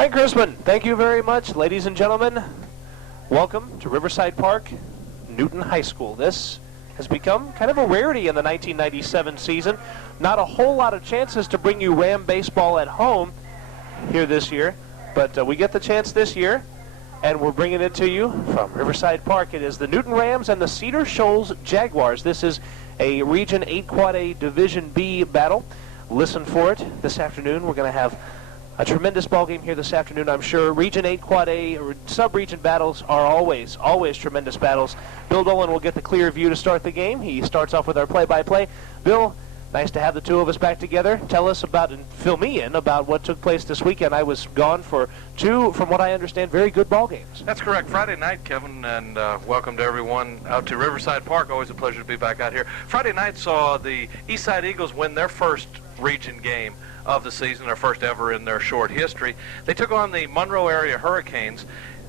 Frank Grossman, thank you very much. Ladies and gentlemen, welcome to Riverside Park, Newton High School. This has become kind of a rarity in the 1997 season. Not a whole lot of chances to bring you Ram baseball at home here this year, but we get the chance this year, and we're bringing it to you from Riverside Park. It is the Newton Rams and the Cedar Shoals Jaguars. This is a Region 8 Quad A Division B battle. Listen for it this afternoon. We're going to have a tremendous ball game here this afternoon, I'm sure. Region 8 Quad A sub-region battles are always tremendous battles. Bill Dolan will get the clear view to start the game. He starts off with our play-by-play. Bill, nice to have the two of us back together. Tell us about, and fill me in about what took place this weekend. I was gone for two, from what I understand, very good ball games. That's correct. Friday night, Kevin, and welcome to everyone out to Riverside Park. Always a pleasure to be back out here. Friday night saw the Eastside Eagles win their first region game of the season, their first ever in their short history. They took on the Monroe area Hurricanes,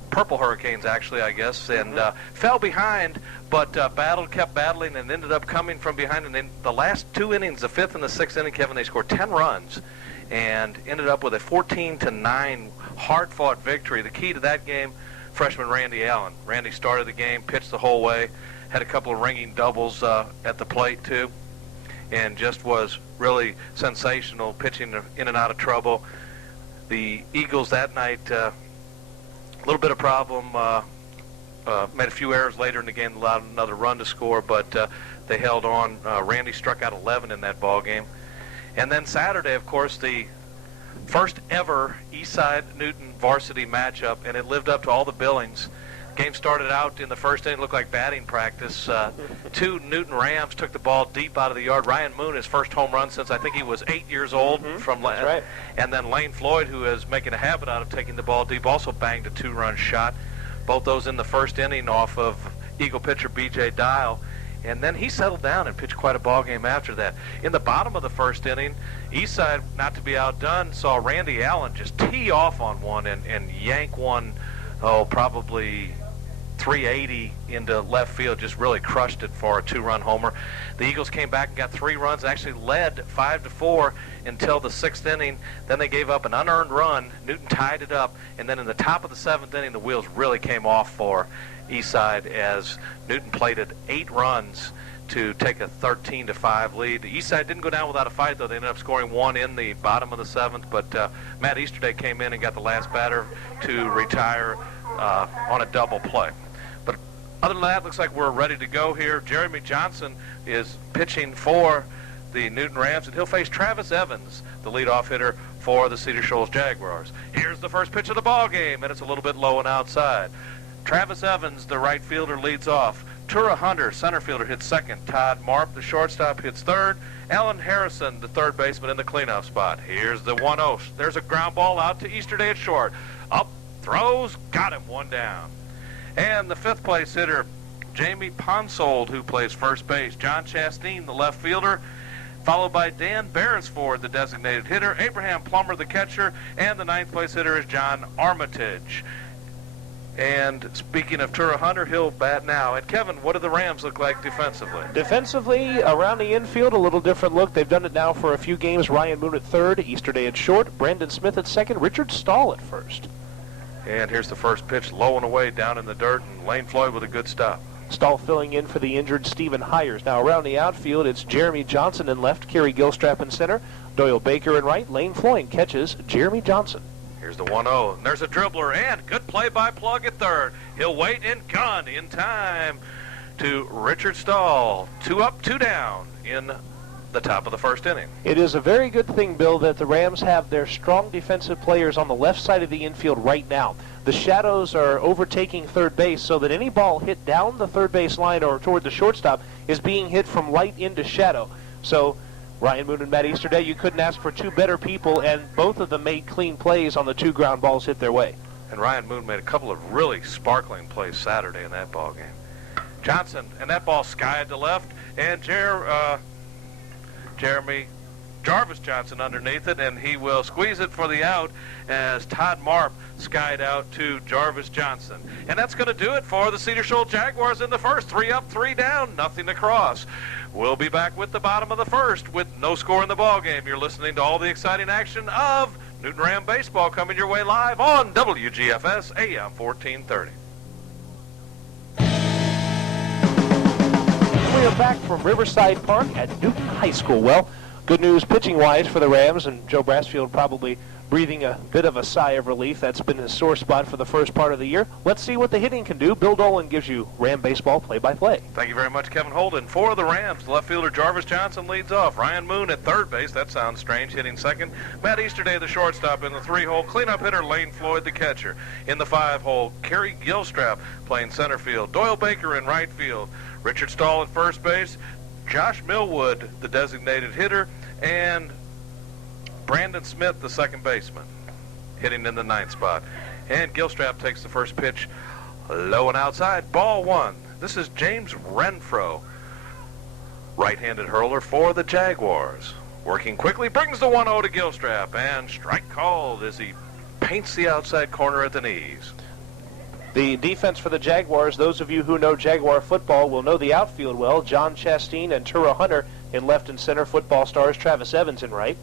Purple Hurricanes actually, I guess, and fell behind, but kept battling, and ended up coming from behind. And in the last two innings, the fifth and the sixth inning, Kevin, they scored 10 runs and ended up with a 14-9 hard-fought victory. The key to that game, freshman Randy Allen. Randy started the game, pitched the whole way, had a couple of ringing doubles at the plate too, and just was really sensational, pitching in and out of trouble. The Eagles that night, a little bit of problem, made a few errors later in the game, allowed another run to score, but they held on. Randy struck out 11 in that ball game. And then Saturday, of course, the first ever Eastside Newton varsity matchup, and it lived up to all the billings. Game started out in the first inning, looked like batting practice. Two Newton Rams took the ball deep out of the yard. Ryan Moon, his first home run since I think he was 8 years old. That's right. And then Lane Floyd, who is making a habit out of taking the ball deep, also banged a two-run shot. Both those in the first inning off of Eagle pitcher B.J. Dial. And then he settled down and pitched quite a ball game after that. In the bottom of the first inning, Eastside, not to be outdone, saw Randy Allen just tee off on one and yank one, probably 380 into left field, just really crushed it for a two-run homer. The Eagles came back and got 3 runs, actually led 5-4 until the 6th inning. Then they gave up an unearned run. Newton tied it up, and then in the top of the 7th inning, the wheels really came off for Eastside as Newton plated 8 runs to take a 13-5 lead. Eastside didn't go down without a fight, though. They ended up scoring 1 in the bottom of the 7th, but Matt Easterday came in and got the last batter to retire on a double play. But other than that, looks like we're ready to go here. Jeremy Johnson is pitching for the Newton Rams, and he'll face Travis Evans, the leadoff hitter for the Cedar Shoals Jaguars. Here's the first pitch of the ball game, and it's a little bit low and outside. Travis Evans, the right fielder, leads off. Tura Hunter, center fielder, hits second. Todd Marp, the shortstop, hits third. Alan Harrison, the third baseman, in the cleanup spot. Here's the 1-0. There's a ground ball out to Easterday at short. Up, throws, got him, 1 down. And the 5th place hitter, Jamie Ponsold, who plays first base. John Chastain, the left fielder, followed by Dan Beresford, the designated hitter. Abraham Plummer, the catcher, and the 9th place hitter is John Armitage. And speaking of Tura Hunter, he'll bat now. And Kevin, what do the Rams look like defensively? Defensively, around the infield, a little different look. They've done it now for a few games. Ryan Moon at third, Easterday at short, Brandon Smith at second, Richard Stahl at first. And here's the first pitch, low and away down in the dirt, and Lane Floyd with a good stop. Stahl filling in for the injured Stephen Hires. Now around the outfield, it's Jeremy Johnson in left, Kerry Gilstrap in center, Doyle Baker in right, Lane Floyd catches Jeremy Johnson. Here's the 1-0, and there's a dribbler, and good play by Plug at third. He'll wait and gun in time to Richard Stahl. 2 up, 2 down in the top of the first inning. It is a very good thing, Bill, that the Rams have their strong defensive players on the left side of the infield right now. The shadows are overtaking third base so that any ball hit down the third base line or toward the shortstop is being hit from light into shadow. So Ryan Moon and Matt Easterday, you couldn't ask for 2 better people, and both of them made clean plays on the 2 ground balls hit their way. And Ryan Moon made a couple of really sparkling plays Saturday in that ball game. Johnson, and that ball skied to left, and Jarvis Johnson underneath it, and he will squeeze it for the out as Todd Marp skied out to Jarvis Johnson. And that's going to do it for the Cedar Shoals Jaguars in the first. 3 up, 3 down, nothing to cross. We'll be back with the bottom of the first with no score in the ball game. You're listening to all the exciting action of Newton Ram baseball coming your way live on WGFS AM 1430. We are back from Riverside Park at Newton High School. Well, good news pitching-wise for the Rams, and Joe Brassfield probably breathing a bit of a sigh of relief. That's been his sore spot for the first part of the year. Let's see what the hitting can do. Bill Dolan gives you Ram baseball play-by-play. Thank you very much, Kevin Holden. For the Rams, left fielder Jarvis Johnson leads off. Ryan Moon at third base. That sounds strange, hitting second. Matt Easterday, the shortstop. In the 3-hole, cleanup hitter Lane Floyd, the catcher. In the 5-hole, Kerry Gilstrap playing center field. Doyle Baker in right field. Richard Stahl at first base. Josh Millwood, the designated hitter. And Brandon Smith, the second baseman, hitting in the 9th spot. And Gilstrap takes the first pitch low and outside. Ball 1. This is James Renfro, right-handed hurler for the Jaguars. Working quickly, brings the 1-0 to Gilstrap, and strike called as he paints the outside corner at the knees. The defense for the Jaguars, those of you who know Jaguar football will know the outfield well. John Chastain and Tura Hunter in left and center, football stars Travis Evans in right.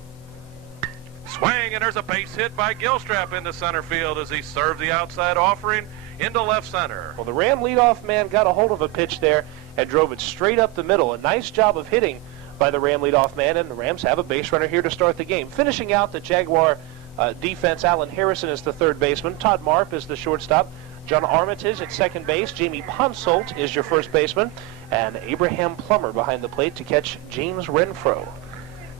Swing, and there's a base hit by Gilstrap into center field as he served the outside offering into left center. Well, the Ram leadoff man got a hold of a pitch there and drove it straight up the middle. A nice job of hitting by the Ram leadoff man, and the Rams have a base runner here to start the game. Finishing out the Jaguar defense, Alan Harrison is the third baseman. Todd Marp is the shortstop. John Armitage at second base. Jamie Ponsolt is your first baseman. And Abraham Plummer behind the plate to catch James Renfro.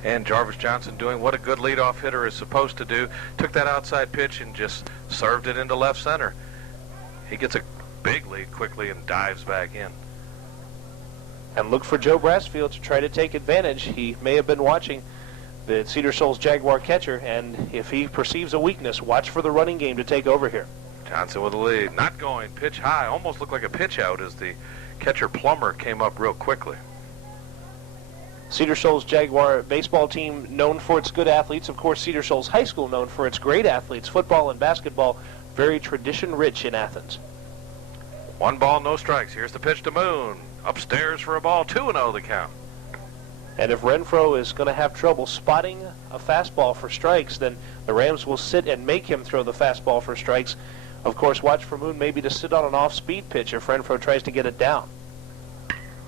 And Jarvis Johnson doing what a good leadoff hitter is supposed to do. Took that outside pitch and just served it into left center. He gets a big lead quickly and dives back in. And look for Joe Brassfield to try to take advantage. He may have been watching the Cedar Shoals Jaguar catcher, and if he perceives a weakness, watch for the running game to take over here. Johnson with the lead. Not going. Pitch high. Almost looked like a pitch out as the catcher Plummer came up real quickly. Cedar Shoals Jaguar baseball team known for its good athletes. Of course, Cedar Shoals High School known for its great athletes. Football and basketball, very tradition-rich in Athens. 1 ball, no strikes. Here's the pitch to Moon. Upstairs for a ball. 2-0 the count. And if Renfro is going to have trouble spotting a fastball for strikes, then the Rams will sit and make him throw the fastball for strikes. Of course, watch for Moon maybe to sit on an off-speed pitch if Renfro tries to get it down.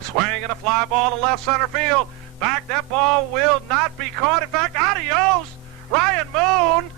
Swing and a fly ball to left center field. Back, that ball will not be caught. In fact, adios. Ryan Moon,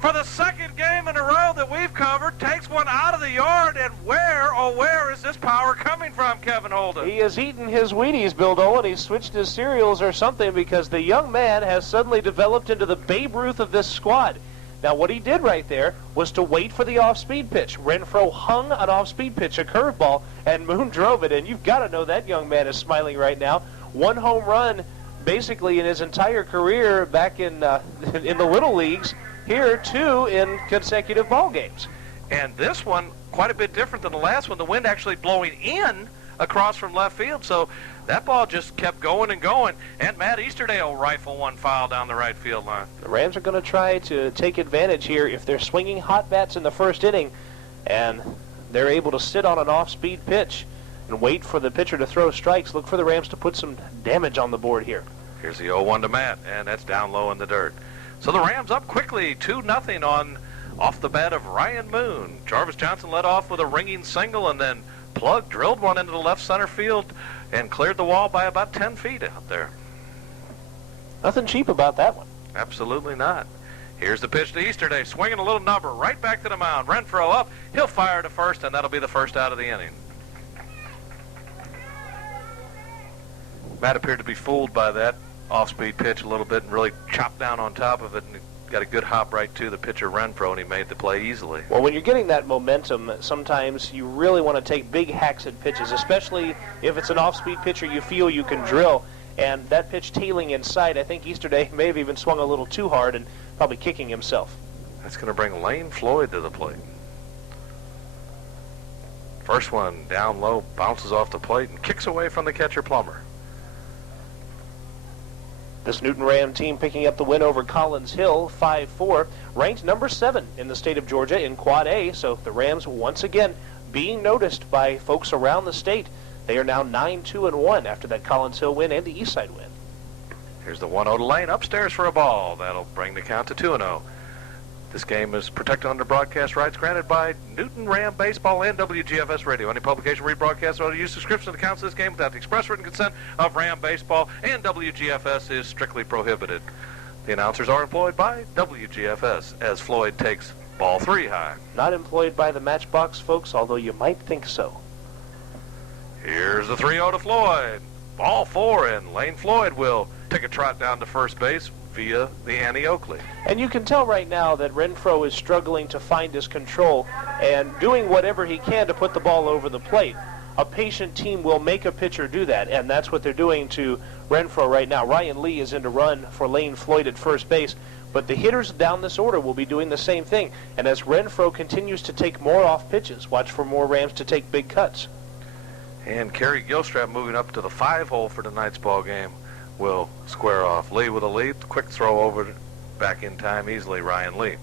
for the second game in a row that we've covered, takes one out of the yard. And where is this power coming from, Kevin Holden? He has eaten his Wheaties, Bill Dolan. He's switched his cereals or something, because the young man has suddenly developed into the Babe Ruth of this squad. Now, what he did right there was to wait for the off-speed pitch. Renfro hung an off-speed pitch, a curveball, and Moon drove it. And you've got to know that young man is smiling right now. 1 home run, basically, in his entire career back in the Little Leagues. Here, 2 in consecutive ball games. And this one, quite a bit different than the last one. The wind actually blowing in across from left field. So that ball just kept going and going. And Matt Easterday will rifle one foul down the right field line. The Rams are going to try to take advantage here if they're swinging hot bats in the first inning and they're able to sit on an off-speed pitch and wait for the pitcher to throw strikes. Look for the Rams to put some damage on the board here. Here's the 0-1 to Matt, and that's down low in the dirt. So the Rams up quickly, 2-0 on off the bat of Ryan Moon. Jarvis Johnson led off with a ringing single, and then Plug drilled one into the left center field and cleared the wall by about 10 feet out there. Nothing cheap about that one. Absolutely not. Here's the pitch to Easterday, swinging a little number right back to the mound. Renfro up, he'll fire to first, and that'll be the first out of the inning. Matt appeared to be fooled by that off-speed pitch a little bit and really chopped down on top of it and got a good hop right to the pitcher Renfro, and he made the play easily. Well, when you're getting that momentum, sometimes you really want to take big hacks at pitches, especially if it's an off-speed pitcher you feel you can drill. And that pitch tailing inside, I think Easterday may have even swung a little too hard and probably kicking himself. That's going to bring Lane Floyd to the plate. First one down low, bounces off the plate and kicks away from the catcher Plummer. This Newton Ram team picking up the win over Collins Hill, 5-4, ranked number 7 in the state of Georgia in Quad A. So the Rams once again being noticed by folks around the state. They are now 9-2-1 after that Collins Hill win and the Eastside win. Here's the 1-0 to Lane, upstairs for a ball. That'll bring the count to 2-0. This game is protected under broadcast rights granted by Newton Ram Baseball and WGFS Radio. Any publication, rebroadcast, or other use description of the accounts of this game without the express written consent of Ram Baseball and WGFS is strictly prohibited. The announcers are employed by WGFS as Floyd takes ball 3 high. Not employed by the Matchbox folks, although you might think so. Here's the 3-0 to Floyd. Ball 4, and Lane Floyd will take a trot down to first base via the Annie Oakley. And you can tell right now that Renfro is struggling to find his control and doing whatever he can to put the ball over the plate. A patient team will make a pitcher do that, and that's what they're doing to Renfro right now. Ryan Lee is in to run for Lane Floyd at first base, but the hitters down this order will be doing the same thing. And as Renfro continues to take more off pitches, watch for more Rams to take big cuts. And Kerry Gilstrap moving up to the 5-hole for tonight's ball game will square off. Lee with a lead, quick throw over, back in time easily, Ryan Lee.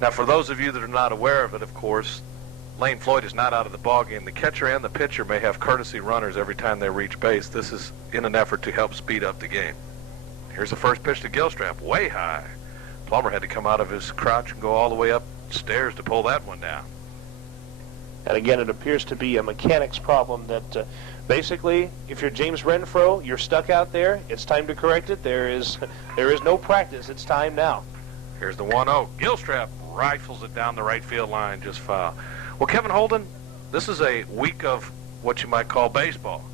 Now, for those of you that are not aware of it, of course, Lane Floyd is not out of the ball game. The catcher and the pitcher may have courtesy runners every time they reach base. This is in an effort to help speed up the game. Here's the first pitch to Gilstrap, way high. Plummer had to come out of his crouch and go all the way upstairs to pull that one down. And again, it appears to be a mechanics problem that basically, if you're James Renfro, you're stuck out there. It's time to correct it. There is no practice. It's time now. Here's the 1-0. Gilstrap rifles it down the right field line, just foul. Well, Kevin Holden, this is a week of what you might call baseball.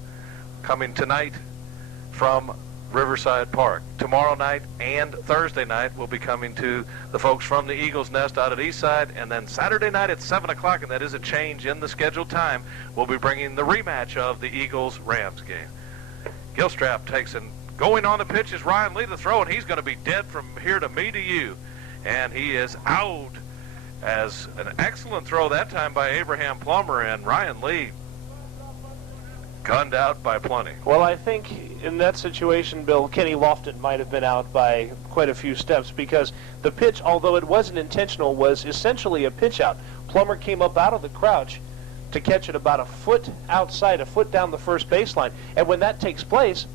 Coming tonight from Riverside Park. Tomorrow night and Thursday night we'll be coming to the folks from the Eagles Nest out at Eastside, and then Saturday night at 7 o'clock, and that is a change in the scheduled time, we'll be bringing the rematch of the Eagles-Rams game. Gilstrap takes and going on the pitch is Ryan Lee to throw, and he's going to be dead from here to me to you. And he is out as an excellent throw that time by Abraham Plummer, and Ryan Lee gunned out by plenty. Well, I think in that situation, Bill, Kenny Lofton might have been out by quite a few steps because the pitch, although it wasn't intentional, was essentially a pitch out. Plummer came up out of the crouch to catch it about a foot outside, a foot down the first baseline. And when that takes place,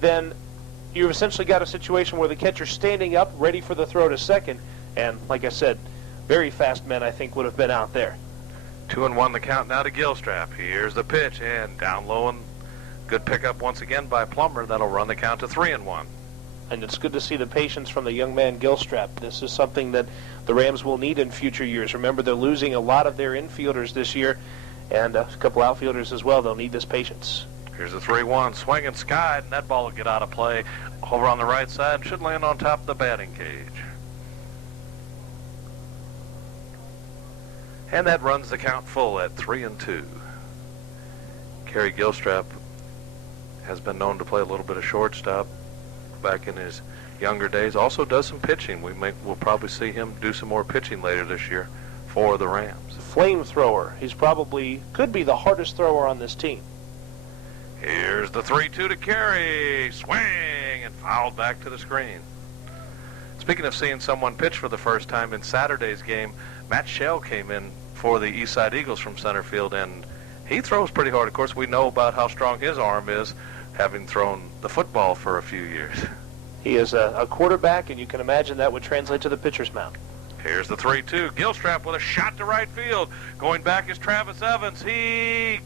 then you've essentially got a situation where the catcher's standing up, ready for the throw to second. And like I said, very fast men, I think, would have been out there. 2-1 the count now to Gilstrap. Here's the pitch, and down low, and good pickup once again by Plummer. That'll run the count to 3-1. And it's good to see the patience from the young man Gilstrap. This is something that the Rams will need in future years. Remember, they're losing a lot of their infielders this year, and a couple outfielders as well. They'll need this patience. Here's the 3-1, swing and skied, and that ball will get out of play over on the right side and should land on top of the batting cage. And that runs the count full at 3-2. Kerry Gilstrap has been known to play a little bit of shortstop back in his younger days. Also does some pitching. We'll probably see him do some more pitching later this year for the Rams. Flamethrower. He's probably could be the hardest thrower on this team. Here's the 3-2 to Kerry. Swing and fouled back to the screen. Speaking of seeing someone pitch for the first time in Saturday's game, Matt Shell came in for the Eastside Eagles from center field, and he throws pretty hard. Of course, we know about how strong his arm is, having thrown the football for a few years. He is a quarterback, and you can imagine that would translate to the pitcher's mound. Here's the 3-2. Gilstrap with a shot to right field. Going back is Travis Evans. He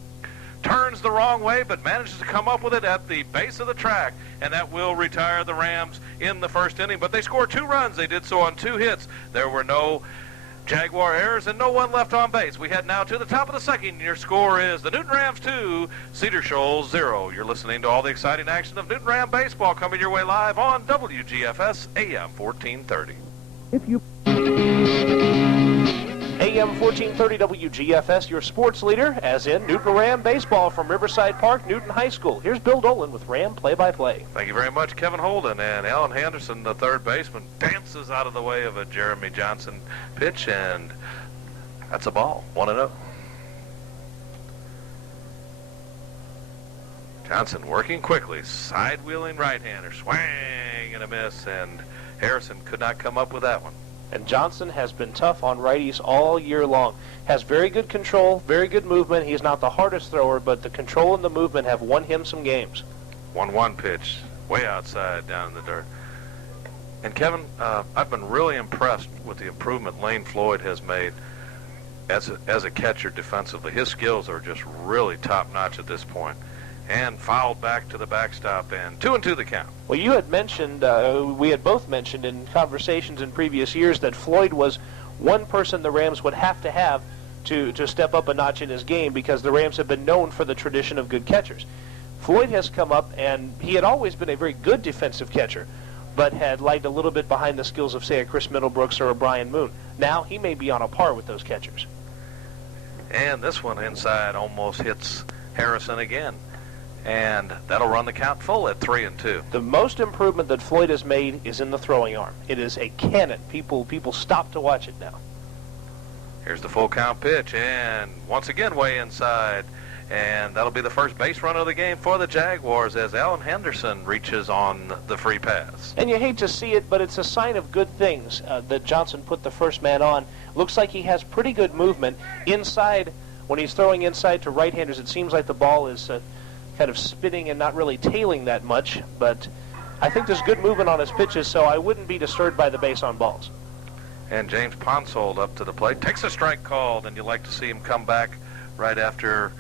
turns the wrong way, but manages to come up with it at the base of the track, and that will retire the Rams in the first inning. But they scored 2 runs. They did so on 2 hits. There were no Jaguar errors and no one left on base. We head now to the top of the second. Your score is the Newton Rams 2, Cedar Shoals 0. You're listening to all the exciting action of Newton Ram baseball coming your way live on WGFS AM 1430. AM 1430 WGFS, your sports leader, as in Newton Ram baseball from Riverside Park, Newton High School. Here's Bill Dolan with Ram play-by-play. Thank you very much, Kevin Holden. And Alan Henderson, the third baseman, dances out of the way of a Jeremy Johnson pitch, and that's a ball, 1-0. Johnson working quickly, side-wheeling right-hander, swing and a miss, and Harrison could not come up with that one. And Johnson has been tough on righties all year long. Has very good control, very good movement. He's not the hardest thrower, but the control and the movement have won him some games. 1-1 pitch, way outside, down in the dirt. And Kevin, I've been really impressed with the improvement Lane Floyd has made as a catcher defensively. His skills are just really top-notch at this point. And fouled back to the backstop, and 2-2 the count. Well, you had mentioned, we had both mentioned in conversations in previous years that Floyd was one person the Rams would have to step up a notch in his game, because the Rams have been known for the tradition of good catchers. Floyd has come up, and he had always been a very good defensive catcher, but had lagged a little bit behind the skills of, say, a Chris Middlebrooks or a Brian Moon. Now he may be on a par with those catchers. And this one inside almost hits Harrison again. And that'll run the count full at 3-2. The most improvement that Floyd has made is in the throwing arm. It is a cannon. People stop to watch it now. Here's the full count pitch, and once again way inside. And that'll be the first base run of the game for the Jaguars as Alan Henderson reaches on the free pass. And you hate to see it, but it's a sign of good things that Johnson put the first man on. Looks like he has pretty good movement inside. When he's throwing inside to right-handers, it seems like the ball is kind of spinning and not really tailing that much, but I think there's good movement on his pitches, so I wouldn't be disturbed by the base on balls. And James Ponsold up to the plate, takes a strike called, and you like to see him come back right after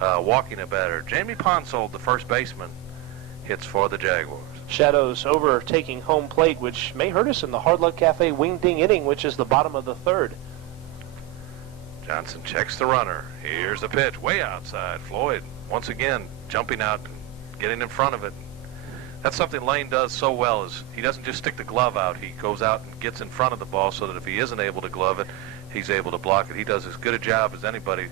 walking a batter. Jamie Ponsold, the first baseman, hits for the Jaguars. Shadows overtaking home plate, which may hurt us in the Hard Luck Cafe wing-ding inning, which is the bottom of the third. Johnson checks the runner. Here's the pitch, way outside. Floyd, once again, jumping out and getting in front of it. That's something Lane does so well, is he doesn't just stick the glove out. He goes out and gets in front of the ball so that if he isn't able to glove it, he's able to block it. He does as good a job as anybody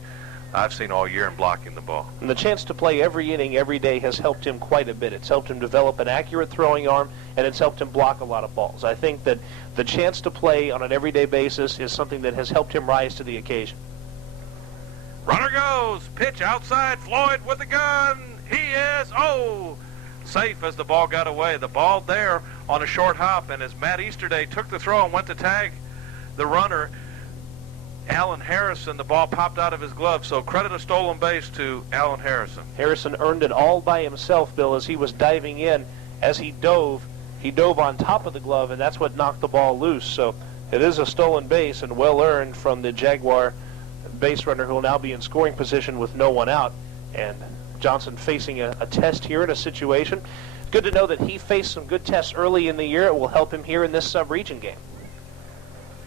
I've seen all year in blocking the ball. And the chance to play every inning, every day has helped him quite a bit. It's helped him develop an accurate throwing arm, and it's helped him block a lot of balls. I think that the chance to play on an everyday basis is something that has helped him rise to the occasion. Runner goes, pitch outside, Floyd with the gun. He is, safe as the ball got away. The ball there on a short hop, and as Matt Easterday took the throw and went to tag the runner, Alan Harrison, the ball popped out of his glove, so credit a stolen base to Alan Harrison. Harrison earned it all by himself, Bill, as he was diving in. As he dove on top of the glove, and that's what knocked the ball loose. So it is a stolen base and well earned from the Jaguar base runner, who will now be in scoring position with no one out. And Johnson facing a test here in a situation. Good to know that he faced some good tests early in the year. It will help him here in this sub-region game.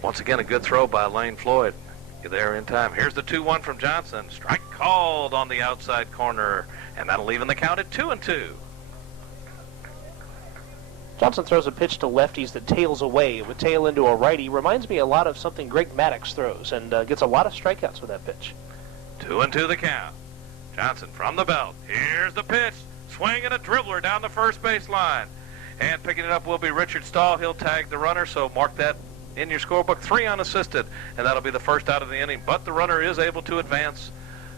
Once again, a good throw by Lane Floyd. You're there in time. Here's the 2-1 from Johnson. Strike called on the outside corner, and that'll even the count at 2-2. Johnson throws a pitch to lefties that tails away. It would tail into a righty. Reminds me a lot of something Greg Maddox throws, and gets a lot of strikeouts with that pitch. 2-2 the count. Johnson from the belt. Here's the pitch. Swing and a dribbler down the first base line. And picking it up will be Richard Stahl. He'll tag the runner, so mark that in your scorebook. 3 unassisted, and that'll be the first out of the inning. But the runner is able to advance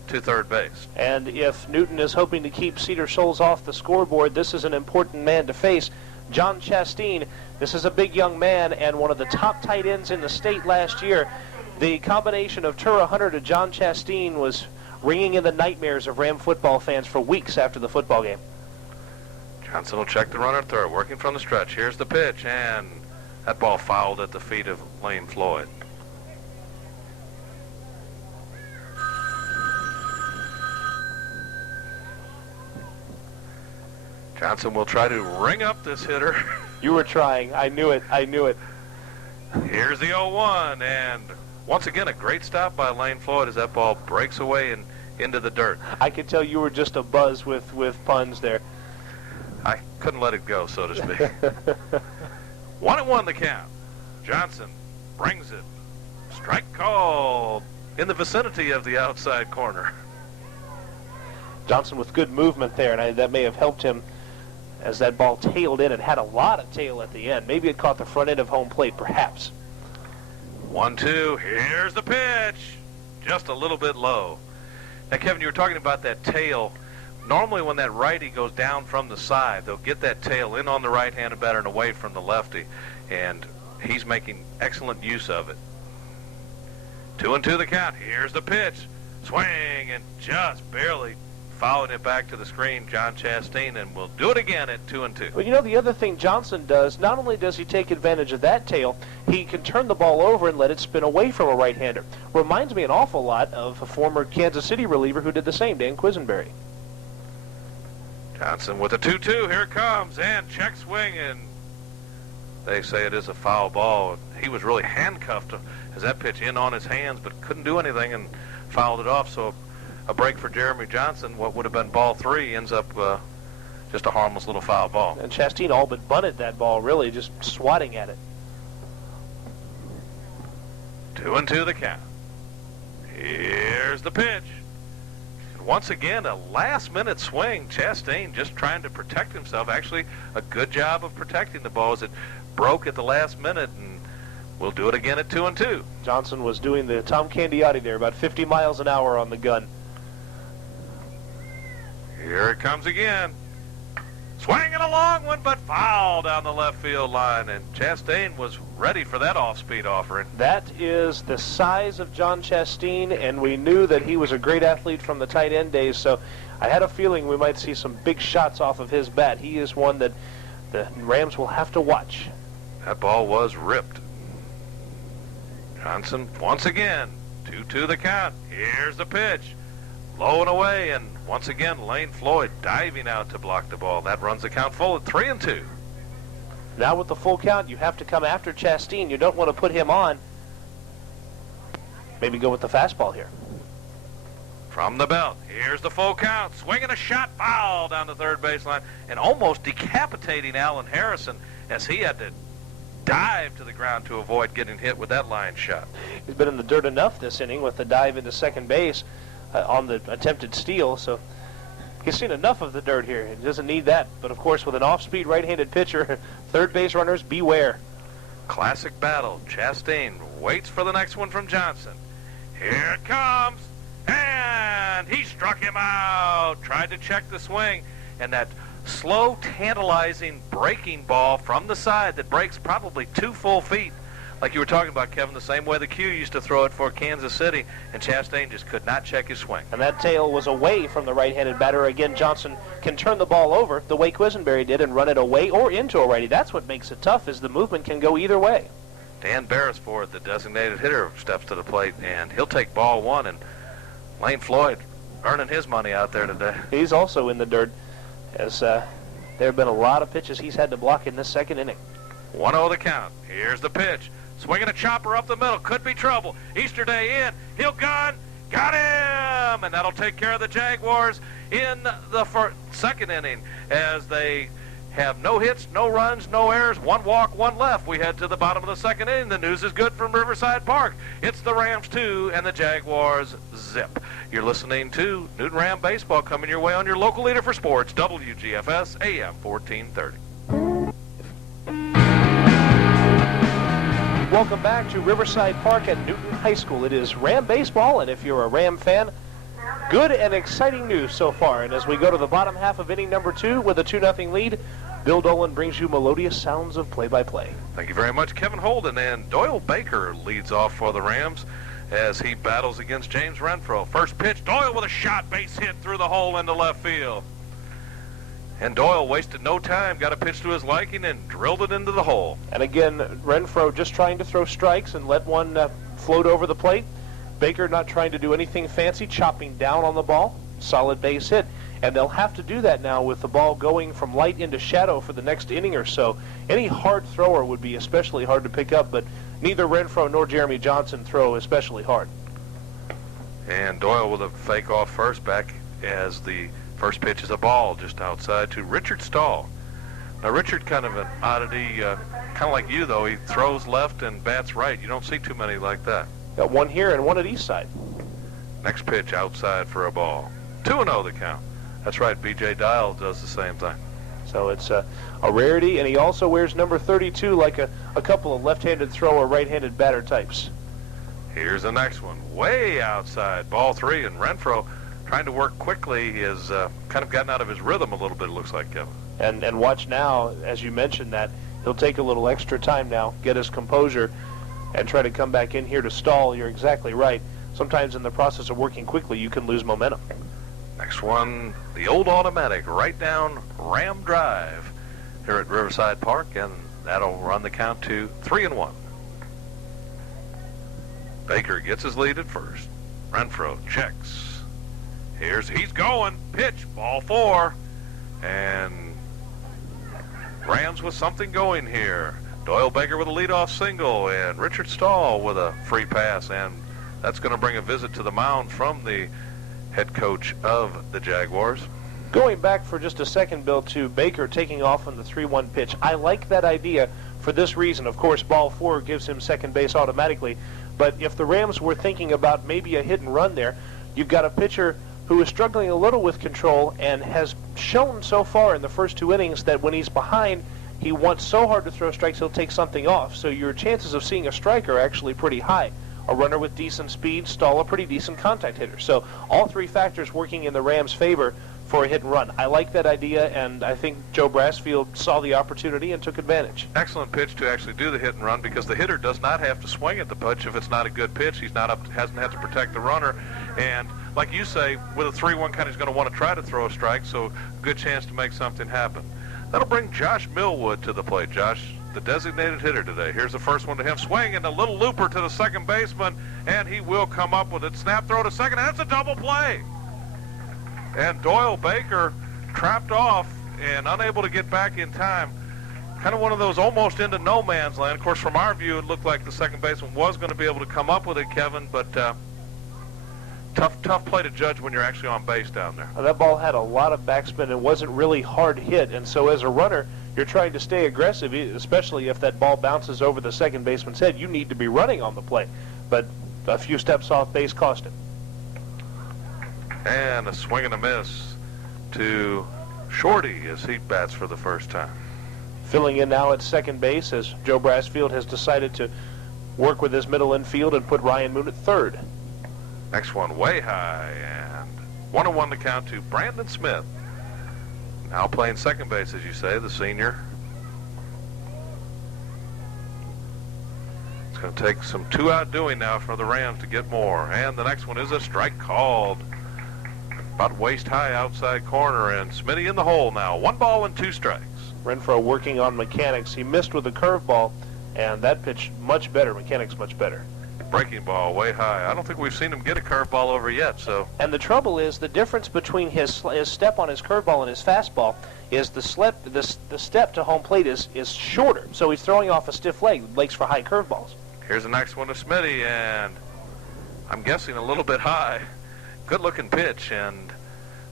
to third base. And if Newton is hoping to keep Cedar Shoals off the scoreboard, this is an important man to face. John Chastain, this is a big young man and one of the top tight ends in the state last year. The combination of Tura Hunter to John Chastain was ringing in the nightmares of Ram football fans for weeks after the football game. Johnson will check the runner at third, working from the stretch. Here's the pitch, and that ball fouled at the feet of Lane Floyd. Johnson will try to ring up this hitter. You were trying. I knew it. Here's the 0-1, and once again a great stop by Lane Floyd as that ball breaks away and into the dirt. I could tell you were just a buzz with puns there. I couldn't let it go, so to speak. 1-1 the count. Johnson brings it. Strike called in the vicinity of the outside corner. Johnson with good movement there, and that may have helped him as that ball tailed in and had a lot of tail at the end. Maybe it caught the front end of home plate, perhaps. 1-2. Here's the pitch. Just a little bit low. Now, Kevin, you were talking about that tail. Normally when that righty goes down from the side, they'll get that tail in on the right-handed batter and away from the lefty, and he's making excellent use of it. 2-2 the count. Here's the pitch. Swing, and just barely following it back to the screen, John Chastain, and we'll do it again at 2-2. Well, you know, the other thing Johnson does, not only does he take advantage of that tail, he can turn the ball over and let it spin away from a right-hander. Reminds me an awful lot of a former Kansas City reliever who did the same, Dan Quisenberry. Johnson with a 2-2. Here it comes, and check swing, and they say it is a foul ball. He was really handcuffed as that pitch in on his hands, but couldn't do anything and fouled it off. So a break for Jeremy Johnson. What would have been ball 3 ends up just a harmless little foul ball. And Chastain all but bunted that ball, really, just swatting at it. 2-2 the count. Here's the pitch. And once again, a last-minute swing. Chastain just trying to protect himself. Actually, a good job of protecting the ball as it broke at the last minute, and we'll do it again at 2-2. Johnson was doing the Tom Candiotti there, about 50 miles an hour on the gun. Here it comes again. Swinging a long one, but foul down the left field line, and Chastain was ready for that off-speed offering. That is the size of John Chastain, and we knew that he was a great athlete from the tight end days, so I had a feeling we might see some big shots off of his bat. He is one that the Rams will have to watch. That ball was ripped. Johnson once again, 2-2 the count. Here's the pitch. Low and away, and once again, Lane Floyd diving out to block the ball. That runs the count full at 3-2. Now with the full count, you have to come after Chastain. You don't want to put him on. Maybe go with the fastball here. From the belt, here's the full count. Swinging a shot, foul down the third baseline, and almost decapitating Alan Harrison as he had to dive to the ground to avoid getting hit with that line shot. He's been in the dirt enough this inning with the dive into second base on the attempted steal, so he's seen enough of the dirt here. He doesn't need that, but of course with an off-speed right-handed pitcher, third base runners, beware. Classic battle. Chastain waits for the next one from Johnson. Here it comes, and he struck him out. Tried to check the swing, and that slow, tantalizing breaking ball from the side that breaks probably 2 full feet, like you were talking about, Kevin, the same way the Q used to throw it for Kansas City, and Chastain just could not check his swing. And that tail was away from the right-handed batter. Again, Johnson can turn the ball over the way Quisenberry did and run it away or into a righty. That's what makes it tough, is the movement can go either way. Dan Beresford, the designated hitter, steps to the plate, and he'll take ball 1, and Lane Floyd earning his money out there today. He's also in the dirt, as there have been a lot of pitches he's had to block in this second inning. 1-0 the count. Here's the pitch. Swinging a chopper up the middle. Could be trouble. Easter Day in. He'll gun. Got him! And that'll take care of the Jaguars in the second inning as they have no hits, no runs, no errors, 1 walk, 1 left. We head to the bottom of the second inning. The news is good from Riverside Park. It's the Rams 2 and the Jaguars zip. You're listening to Newton Ram Baseball coming your way on your local leader for sports, WGFS AM 1430. Welcome back to Riverside Park at Newton High School. It is Ram baseball, and if you're a Ram fan, good and exciting news so far. And as we go to the bottom half of inning number 2 with a 2-0 lead, Bill Dolan brings you melodious sounds of play-by-play. Thank you very much, Kevin Holden. And Doyle Baker leads off for the Rams as he battles against James Renfro. First pitch, Doyle with a shot, base hit through the hole into left field. And Doyle wasted no time, got a pitch to his liking, and drilled it into the hole. And again, Renfro just trying to throw strikes and let one float over the plate. Baker not trying to do anything fancy, chopping down on the ball. Solid base hit. And they'll have to do that now with the ball going from light into shadow for the next inning or so. Any hard thrower would be especially hard to pick up, but neither Renfro nor Jeremy Johnson throw especially hard. And Doyle with a fake off first back as the first pitch is a ball just outside to Richard Stahl. Now, Richard, kind of an oddity, kind of like you, though. He throws left and bats right. You don't see too many like that. Got one here and one at east side. Next pitch outside for a ball. 2-0 the count. That's right, B.J. Dial does the same thing. So it's a rarity, and he also wears number 32 like a couple of left-handed thrower, right-handed batter types. Here's the next one. Way outside. Ball 3, and Renfro trying to work quickly. He has kind of gotten out of his rhythm a little bit, it looks like, Kevin. And watch now, as you mentioned that, he'll take a little extra time now, get his composure, and try to come back in here to stall. You're exactly right. Sometimes in the process of working quickly, you can lose momentum. Next one, the old automatic, right down Ram Drive here at Riverside Park, and that'll run the count to 3-1. Baker gets his lead at first. Renfro checks. He's going. Pitch, ball 4. And Rams with something going here. Doyle Baker with a leadoff single, and Richard Stahl with a free pass, and that's going to bring a visit to the mound from the head coach of the Jaguars. Going back for just a second, Bill, to Baker taking off on the 3-1 pitch. I like that idea for this reason. Of course, ball 4 gives him second base automatically, but if the Rams were thinking about maybe a hit and run there, you've got a pitcher who is struggling a little with control and has shown so far in the first 2 innings that when he's behind, he wants so hard to throw strikes he'll take something off. So your chances of seeing a strike are actually pretty high. A runner with decent speed, Stahl a pretty decent contact hitter. So all 3 factors working in the Rams' favor for a hit and run. I like that idea, and I think Joe Brassfield saw the opportunity and took advantage. Excellent pitch to actually do the hit and run, because the hitter does not have to swing at the pitch if it's not a good pitch. Hasn't had to protect the runner, and like you say, with a 3-1 count, he's going to want to try to throw a strike, so good chance to make something happen. That'll bring Josh Millwood to the plate. Josh, the designated hitter today. Here's the first one to him. Swing and a little looper to the second baseman, and he will come up with it. Snap throw to second, and that's a double play. And Doyle Baker trapped off and unable to get back in time. Kind of one of those almost into no man's land. Of course, from our view, it looked like the second baseman was going to be able to come up with it, Kevin, but tough play to judge when you're actually on base down there. That ball had a lot of backspin and wasn't really hard hit, and so as a runner, you're trying to stay aggressive, especially if that ball bounces over the second baseman's head. You need to be running on the play, but a few steps off base cost him. And a swing and a miss to Shorty as he bats for the first time. Filling in now at second base as Joe Brassfield has decided to work with his middle infield and put Ryan Moon at third. Next one way high, and 1-1 to count to Brandon Smith. Now playing second base, as you say, the senior. It's going to take some 2-out doing now for the Rams to get more. And the next one is a strike called. About waist high outside corner, and Smitty in the hole now. 1 ball and 2 strikes. Renfro working on mechanics. He missed with the curveball, and that pitch much better. Mechanics much better. Breaking ball way high. I don't think we've seen him get a curveball over yet. So. And the trouble is the difference between his step on his curveball and his fastball is the step to home plate is shorter. So he's throwing off a stiff leg. Legs for high curveballs. Here's the next one to Smitty, and I'm guessing a little bit high. Good-looking pitch, and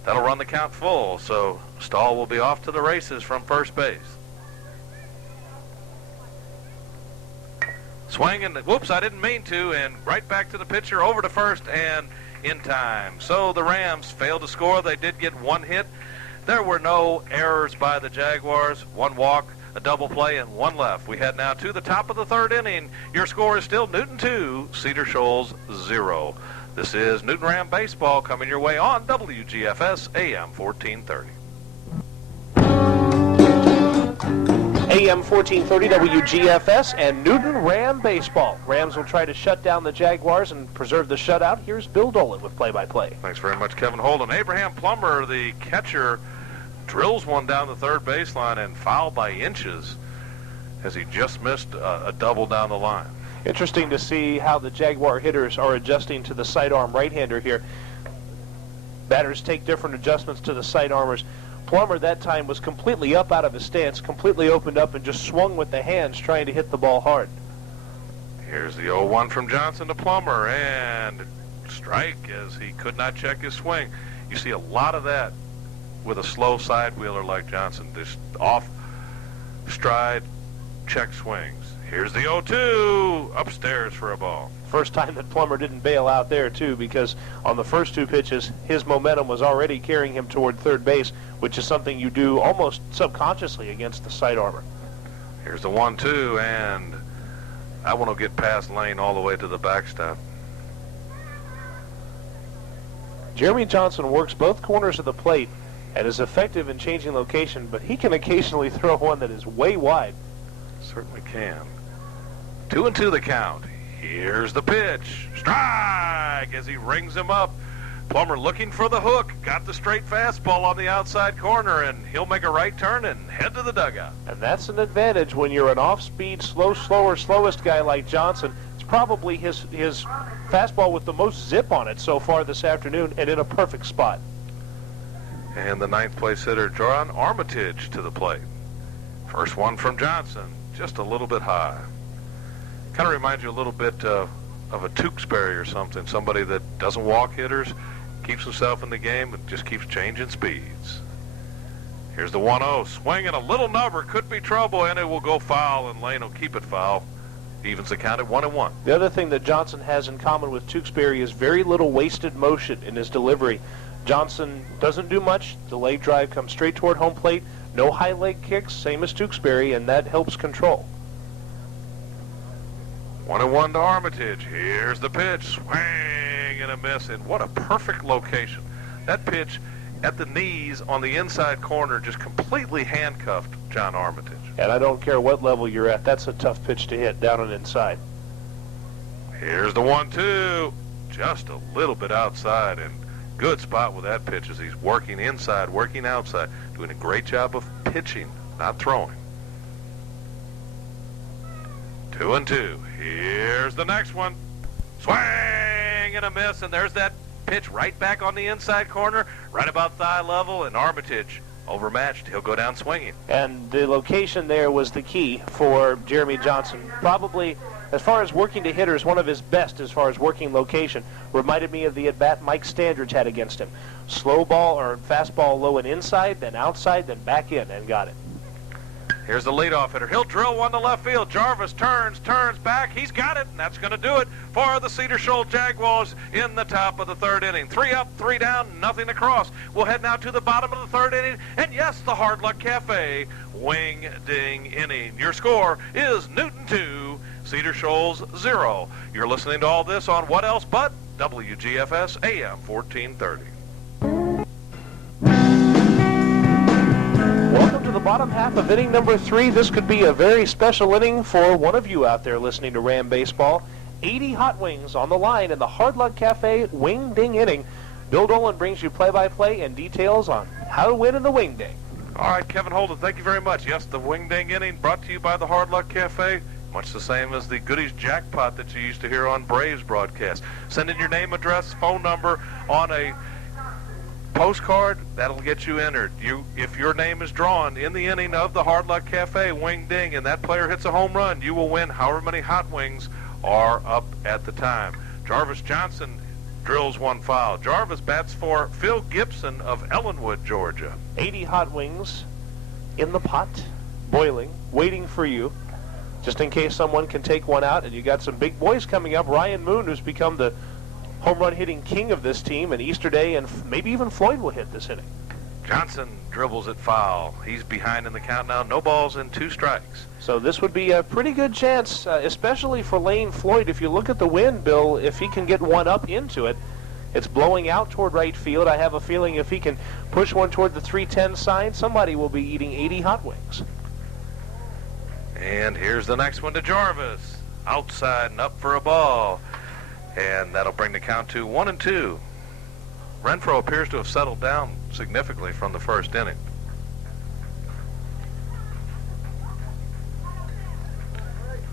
that'll run the count full. So Stahl will be off to the races from first base. Swing and whoops, I didn't mean to, and right back to the pitcher, over to first, and in time. So the Rams failed to score. They did get 1 hit. There were no errors by the Jaguars. 1 walk, a double play, and 1 left. We head now to the top of the 3rd inning. Your score is still Newton 2, Cedar Shoals 0. This is Newton Ram Baseball coming your way on WGFS AM 1430. AM 1430 WGFS and Newton Ram Baseball. Rams will try to shut down the Jaguars and preserve the shutout. Here's Bill Dolan with play-by-play. Thanks very much, Kevin Holden. Abraham Plummer, the catcher, drills one down the third baseline and fouled by inches as he just missed a double down the line. Interesting to see how the Jaguar hitters are adjusting to the sidearm right-hander here. Batters take different adjustments to the sidearmers. Plummer that time was completely up out of his stance, completely opened up and just swung with the hands trying to hit the ball hard. Here's the 0-1 from Johnson to Plummer, and strike as he could not check his swing. You see a lot of that with a slow side wheeler like Johnson. Just off stride, check swings. Here's the 0-2, upstairs for a ball. First time that Plummer didn't bail out there, too, because on the first 2 pitches, his momentum was already carrying him toward third base, which is something you do almost subconsciously against the sidearmer. Here's the 1-2, and that one will get past Lane all the way to the backstop. Jeremy Johnson works both corners of the plate and is effective in changing location, but he can occasionally throw one that is way wide. Certainly can. 2-2 the count. Here's the pitch. Strike as he rings him up Plummer looking for the hook, got the straight fastball on the outside corner, and he'll make a right turn and head to the dugout. And that's an advantage when you're an off-speed, slowest guy like Johnson. It's probably his fastball with the most zip on it so far this afternoon, and in a perfect spot. And the ninth place hitter, John Armitage, to the plate. First one from Johnson, just a little bit high. Kind of reminds you a little bit of a Tewksbury or something, somebody that doesn't walk hitters, keeps himself in the game, and just keeps changing speeds. Here's the 1-0, swinging a little number, could be trouble, and it will go foul, and Lane will keep it foul. Evens the count at 1-1. The other thing that Johnson has in common with Tewksbury is very little wasted motion in his delivery. Johnson doesn't do much. The leg drive comes straight toward home plate. No high leg kicks, same as Tewksbury, and that helps control. 1-1 to Armitage. Here's the pitch. Swing and a miss. And what a perfect location. That pitch at the knees on the inside corner just completely handcuffed John Armitage. And I don't care what level you're at. That's a tough pitch to hit down and inside. Here's the 1-2. Just a little bit outside, and good spot with that pitch as he's working inside, working outside, doing a great job of pitching, not throwing. 2-2. Here's the next one. Swing and a miss, and there's that pitch right back on the inside corner, right about thigh level, and Armitage overmatched. He'll go down swinging. And the location there was the key for Jeremy Johnson. Probably, as far as working to hitters, one of his best as far as working location. Reminded me of the at-bat Mike Standridge had against him. Slow ball or fastball low and inside, then outside, then back in, and got it. Here's the leadoff hitter. He'll drill one to left field. Jarvis turns back. He's got it, and that's going to do it for the Cedar Shoals Jaguars in the top of the third inning. 3 up, 3 down, nothing across. We'll head now to the bottom of the third inning, and yes, the Hard Luck Cafe wing ding inning. Your score is Newton 2, Cedar Shoals 0. You're listening to all this on What Else But WGFS AM 1430. Welcome to the bottom half of inning number 3. This could be a very special inning for one of you out there listening to Ram Baseball. 80 hot wings on the line in the Hard Luck Cafe wing ding inning. Bill Dolan brings you play-by-play and details on how to win in the wing ding. All right, Kevin Holden, thank you very much. Yes, the wing ding inning brought to you by the Hard Luck Cafe. Much the same as the Goodies Jackpot that you used to hear on Braves broadcast. Send in your name, address, phone number on a postcard. That'll get you entered. If your name is drawn in the inning of the Hard Luck Cafe wing ding and that player hits a home run, you will win however many hot wings are up at the time. Jarvis Johnson drills one foul. Jarvis bats for Phil Gibson of Ellenwood, Georgia. 80 hot wings in the pot, boiling, waiting for you, just in case someone can take one out. And you got some big boys coming up. Ryan Moon, who's become the home run hitting king of this team, and Easterday, and maybe even Floyd will hit this inning. Johnson dribbles it foul. He's behind in the count now. No balls and 2 strikes. So this would be a pretty good chance, especially for Lane Floyd. If you look at the wind, Bill, if he can get one up into it, it's blowing out toward right field. I have a feeling if he can push one toward the 310 sign, somebody will be eating 80 hot wings. And here's the next one to Jarvis. Outside and up for a ball. And that'll bring the count to 1-2. Renfro appears to have settled down significantly from the first inning.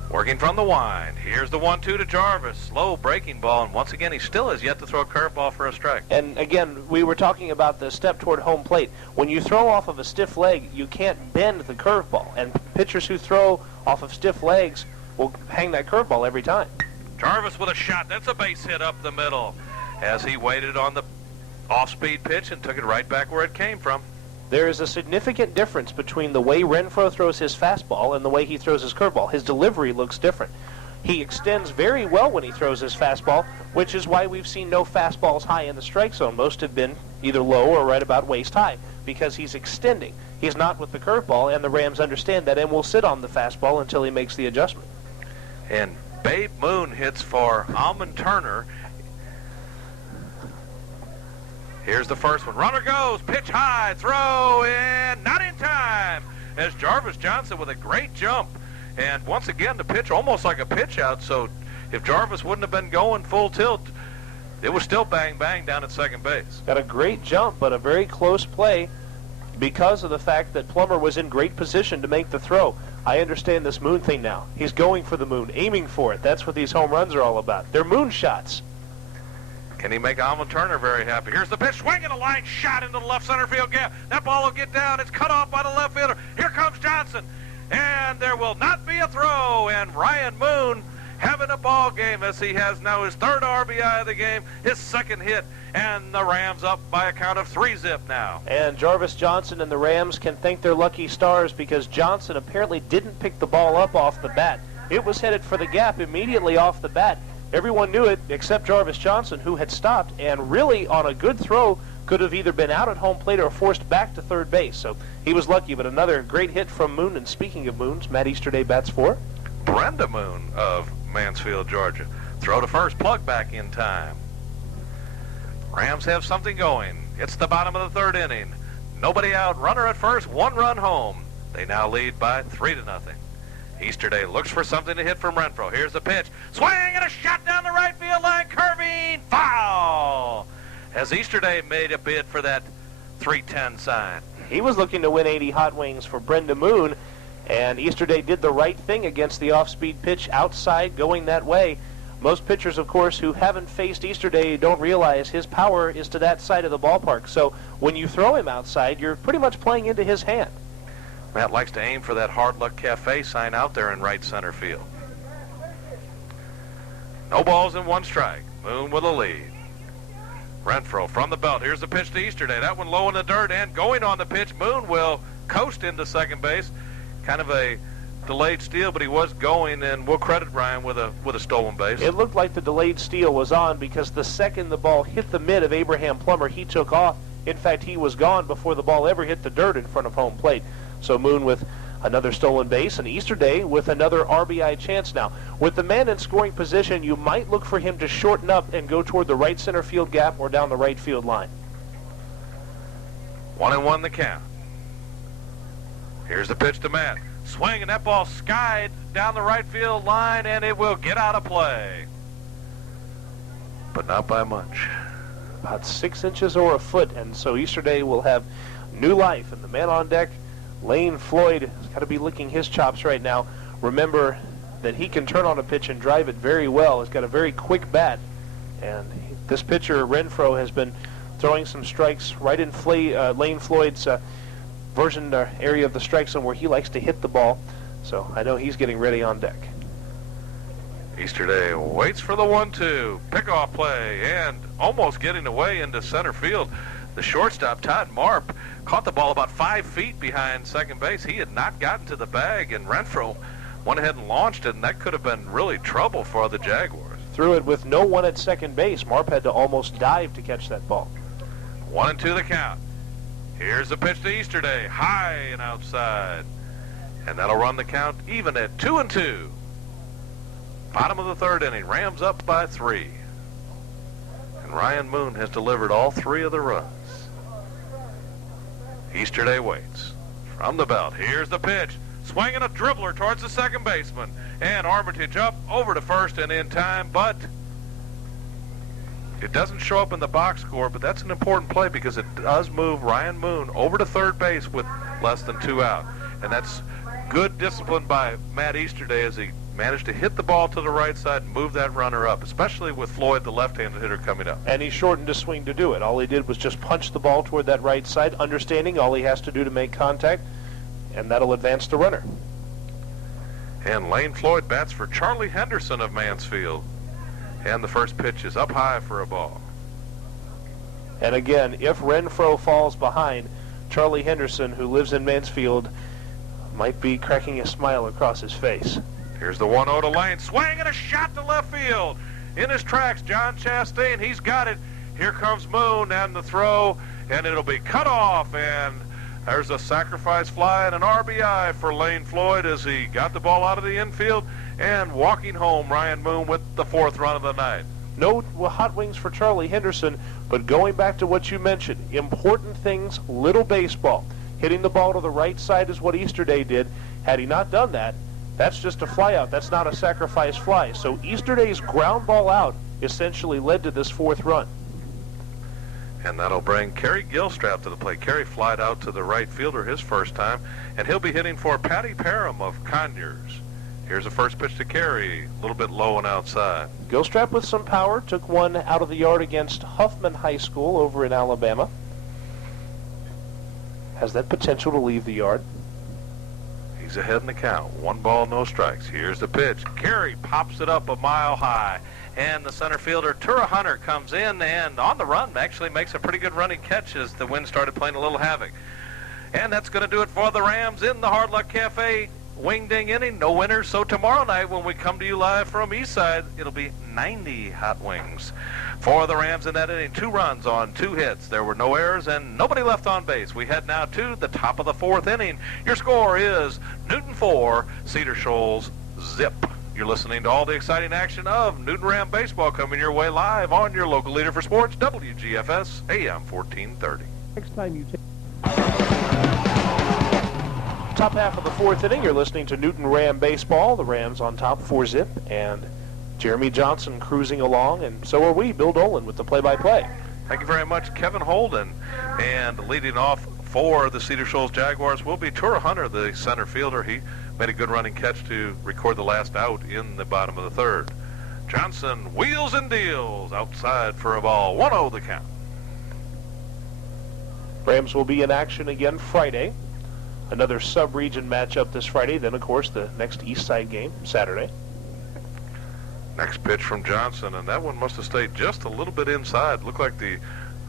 Working from the wind. Here's the 1-2 to Jarvis. Slow breaking ball, and once again he still has yet to throw a curveball for a strike. And again, we were talking about the step toward home plate. When you throw off of a stiff leg, you can't bend the curveball. And pitchers who throw off of stiff legs will hang that curveball every time. Jarvis with a shot. That's a base hit up the middle as he waited on the off-speed pitch and took it right back where it came from. There is a significant difference between the way Renfro throws his fastball and the way he throws his curveball. His delivery looks different. He extends very well when he throws his fastball, which is why we've seen no fastballs high in the strike zone. Most have been either low or right about waist high because he's extending. He's not with the curveball, and the Rams understand that and will sit on the fastball until he makes the adjustment. And Babe Moon hits for Almond Turner. Here's the first one. Runner goes, pitch high, throw in, not in time. As Jarvis Johnson with a great jump. And once again, the pitch almost like a pitch out. So if Jarvis wouldn't have been going full tilt, It was still bang-bang down at second base. Got a great jump, but a very close play because of the fact that Plummer was in great position to make the throw. I understand this moon thing now. He's going for the moon, aiming for it. That's what these home runs are all about. They're moon shots. Can he make Alvin Turner very happy? Here's the pitch, swinging a line shot into the left center field gap. That ball will get down. It's cut off by the left fielder. Here comes Johnson. And there will not be a throw. And Ryan Moon having a ball game as he has now his third RBI of the game, his second hit, and the Rams up by a count of 3-zip now. And Jarvis Johnson and the Rams can thank their lucky stars because Johnson apparently didn't pick the ball up off the bat. It was headed for the gap immediately off the bat. Everyone knew it except Jarvis Johnson, who had stopped and really on a good throw could have either been out at home plate or forced back to third base. So he was lucky, but another great hit from Moon. And speaking of Moons, Matt Easterday bats for Brenda Moon of Mansfield, Georgia. Throw to first, plug back in time. Rams have something going. It's the bottom of the third inning. Nobody out, runner at first, one run home. They now lead by 3-0. Easterday looks for something to hit from Renfro. Here's the pitch. Swing and a shot down the right field line. Curving. Foul. Has Easterday made a bid for that 310 sign? He was looking to win 80 hot wings for Brenda Moon, and Easterday did the right thing against the off-speed pitch outside going that way. Most pitchers, of course, who haven't faced Easterday don't realize his power is to that side of the ballpark. So when you throw him outside, you're pretty much playing into his hand. Matt likes to aim for that Hard Luck Cafe sign out there in right center field. No balls and one strike. Moon with a lead. Renfro from the belt. Here's the pitch to Easterday. That one low in the dirt and going on the pitch. Moon will coast into second base. Kind of a delayed steal, but he was going, and we'll credit Ryan with a stolen base. It looked like the delayed steal was on because the second the ball hit the mid of Abraham Plummer, he took off. In fact, he was gone before the ball ever hit the dirt in front of home plate. So Moon with another stolen base, and Easterday with another RBI chance now. With the man in scoring position, you might look for him to shorten up and go toward the right center field gap or down the right field line. 1-1 the count. Here's the pitch to Matt. Swing, and that ball skied down the right field line, and it will get out of play. But not by much. About 6 inches or a foot, and so Easterday will have new life. And the man on deck, Lane Floyd, has got to be licking his chops right now. Remember that he can turn on a pitch and drive it very well. He's got a very quick bat, and this pitcher, Renfro, has been throwing some strikes right in Lane Floyd's version area of the strike zone where he likes to hit the ball. So I know he's getting ready on deck. Easterday waits for the 1-2. Pickoff play and almost getting away into center field. The shortstop, Todd Marp, caught the ball about 5 feet behind second base. He had not gotten to the bag, and Renfro went ahead and launched it, and that could have been really trouble for the Jaguars. Threw it with no one at second base. Marp had to almost dive to catch that ball. 1-2 the count. Here's the pitch to Easterday, high and outside. And that'll run the count even at 2-2. Bottom of the third inning, Rams up by 3. And Ryan Moon has delivered all 3 of the runs. Easterday waits. From the belt, here's the pitch. Swinging a dribbler towards the second baseman. And Armitage up over to first and in time, but it doesn't show up in the box score, but that's an important play because it does move Ryan Moon over to third base with less than 2 out. And that's good discipline by Matt Easterday as he managed to hit the ball to the right side and move that runner up, especially with Floyd, the left-handed hitter, coming up. And he shortened his swing to do it. All he did was just punch the ball toward that right side, understanding all he has to do to make contact, and that'll advance the runner. And Lane Floyd bats for Charlie Henderson of Mansfield. And the first pitch is up high for a ball. And again, if Renfro falls behind, Charlie Henderson, who lives in Mansfield, might be cracking a smile across his face. Here's the 1-0 to Lane. Swing and a shot to left field. In his tracks, John Chastain. He's got it. Here comes Moon and the throw, and it'll be cut off. And there's a sacrifice fly and an RBI for Lane Floyd as he got the ball out of the infield and walking home, Ryan Moon with the 4th run of the night. No hot wings for Charlie Henderson, but going back to what you mentioned, important things, little baseball. Hitting the ball to the right side is what Easterday did. Had he not done that, that's just a fly out. That's not a sacrifice fly. So Easterday's ground ball out essentially led to this fourth run. And that'll bring Kerry Gilstrap to the plate. Kerry flied out to the right fielder his first time, and he'll be hitting for Patty Parham of Conyers. Here's the first pitch to Kerry, a little bit low and outside. Gilstrap with some power, took one out of the yard against Huffman High School over in Alabama. Has that potential to leave the yard. He's ahead in the count. 1 ball, no strikes. Here's the pitch. Kerry pops it up a mile high. And the center fielder, Tura Hunter, comes in and on the run actually makes a pretty good running catch as the wind started playing a little havoc. And that's going to do it for the Rams in the Hard Luck Cafe Wing-ding inning. No winners. So tomorrow night when we come to you live from Eastside, it'll be 90 hot wings for the Rams in that inning. 2 runs on 2 hits. There were no errors and nobody left on base. We head now to the top of the 4th inning. Your score is Newton 4, Cedar Shoals 0. You're listening to all the exciting action of Newton Ram baseball coming your way live on your local leader for sports, WGFS AM 1430. Next time you take top half of the 4th inning, you're listening to Newton Ram baseball. The Rams on top 4-0, and Jeremy Johnson cruising along, and so are we. Bill Dolan with the play-by-play. Thank you very much, Kevin Holden. And leading off for the Cedar Shoals Jaguars will be Tura Hunter, the center fielder. He made a good running catch to record the last out in the bottom of the 3rd. Johnson wheels and deals outside for a ball. 1-0 the count. Rams will be in action again Friday. Another sub-region matchup this Friday. Then, of course, the next East Side game Saturday. Next pitch from Johnson, and that one must have stayed just a little bit inside. Looked like the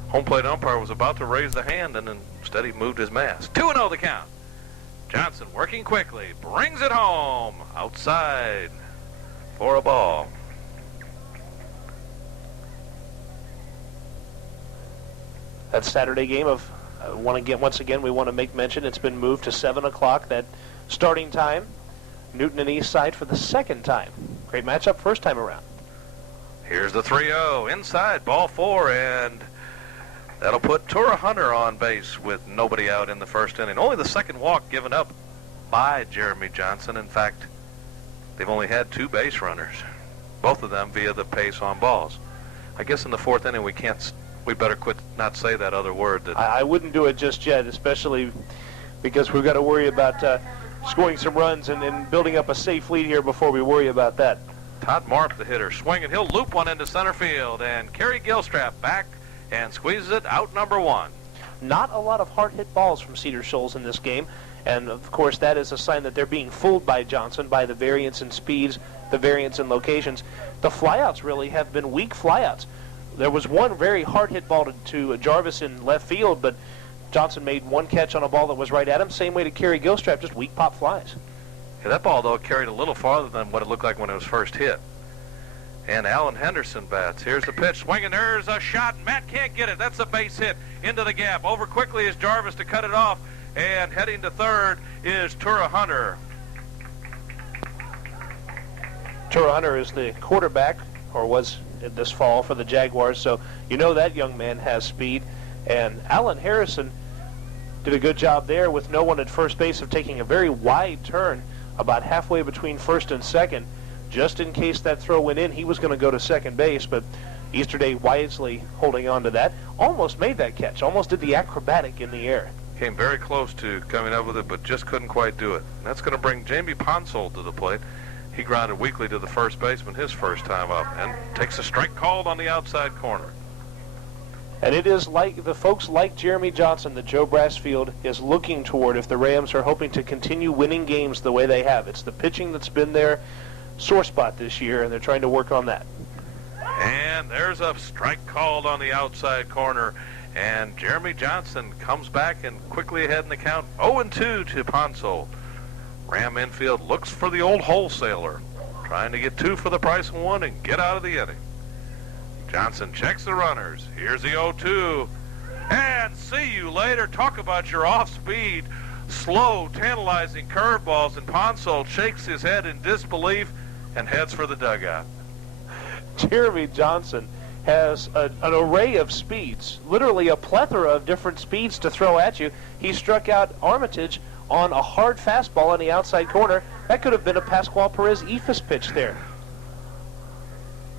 home plate umpire was about to raise the hand, and instead he moved his mask. 2-0 the count. Johnson working quickly, brings it home, outside for a ball. That Saturday game of, once again, we want to make mention, it's been moved to 7 o'clock, that starting time. Newton and Eastside for the 2nd time. Great matchup first time around. Here's the 3-0, inside, ball 4, and that'll put Tura Hunter on base with nobody out in the 1st inning. Only the 2nd walk given up by Jeremy Johnson. In fact, they've only had 2 base runners, both of them via the pace on balls. I guess in the 4th inning we better quit not say that other word. I wouldn't do it just yet, especially because we've got to worry about scoring some runs and building up a safe lead here before we worry about that. Todd Marp, the hitter, swinging. He'll loop one into center field, and Kerry Gilstrap back and squeezes it out number 1. Not a lot of hard-hit balls from Cedar Shoals in this game, and of course that is a sign that they're being fooled by Johnson by the variance in speeds, the variance in locations. The flyouts really have been weak flyouts. There was one very hard-hit ball to Jarvis in left field, but Johnson made one catch on a ball that was right at him. Same way to Kerry Gilstrap, just weak pop flies. Yeah, that ball, though, carried a little farther than what it looked like when it was first hit. And Alan Henderson bats. Here's the pitch. Swinging. There's a shot. Matt can't get it. That's a base hit into the gap. Over quickly is Jarvis to cut it off. And heading to 3rd is Tura Hunter. Tura Hunter is the quarterback, or was this fall, for the Jaguars. So you know that young man has speed. And Alan Harrison did a good job there with no one at first base of taking a very wide turn about halfway between 1st and 2nd. Just in case that throw went in, he was going to go to 2nd base, but Easterday wisely holding on to that. Almost made that catch, almost did the acrobatic in the air. Came very close to coming up with it, but just couldn't quite do it. And that's going to bring Jamie Ponsol to the plate. He grounded weakly to the first baseman his first time up and takes a strike called on the outside corner. And it is like the folks like Jeremy Johnson that Joe Brassfield is looking toward if the Rams are hoping to continue winning games the way they have. It's the pitching that's been their sore spot this year, and they're trying to work on that. And there's a strike called on the outside corner, and Jeremy Johnson comes back and quickly ahead in the count. 0-2 to Ponsol. Ram infield looks for the old wholesaler, trying to get 2 for the price of 1 and get out of the inning. Johnson checks the runners. Here's the 0-2. And see you later. Talk about your off-speed, slow, tantalizing curveballs. And Ponsol shakes his head in disbelief and heads for the dugout. Jeremy Johnson has an array of speeds, literally a plethora of different speeds to throw at you. He struck out Armitage on a hard fastball on the outside corner. That could have been a Pascual Perez-Ephus pitch there.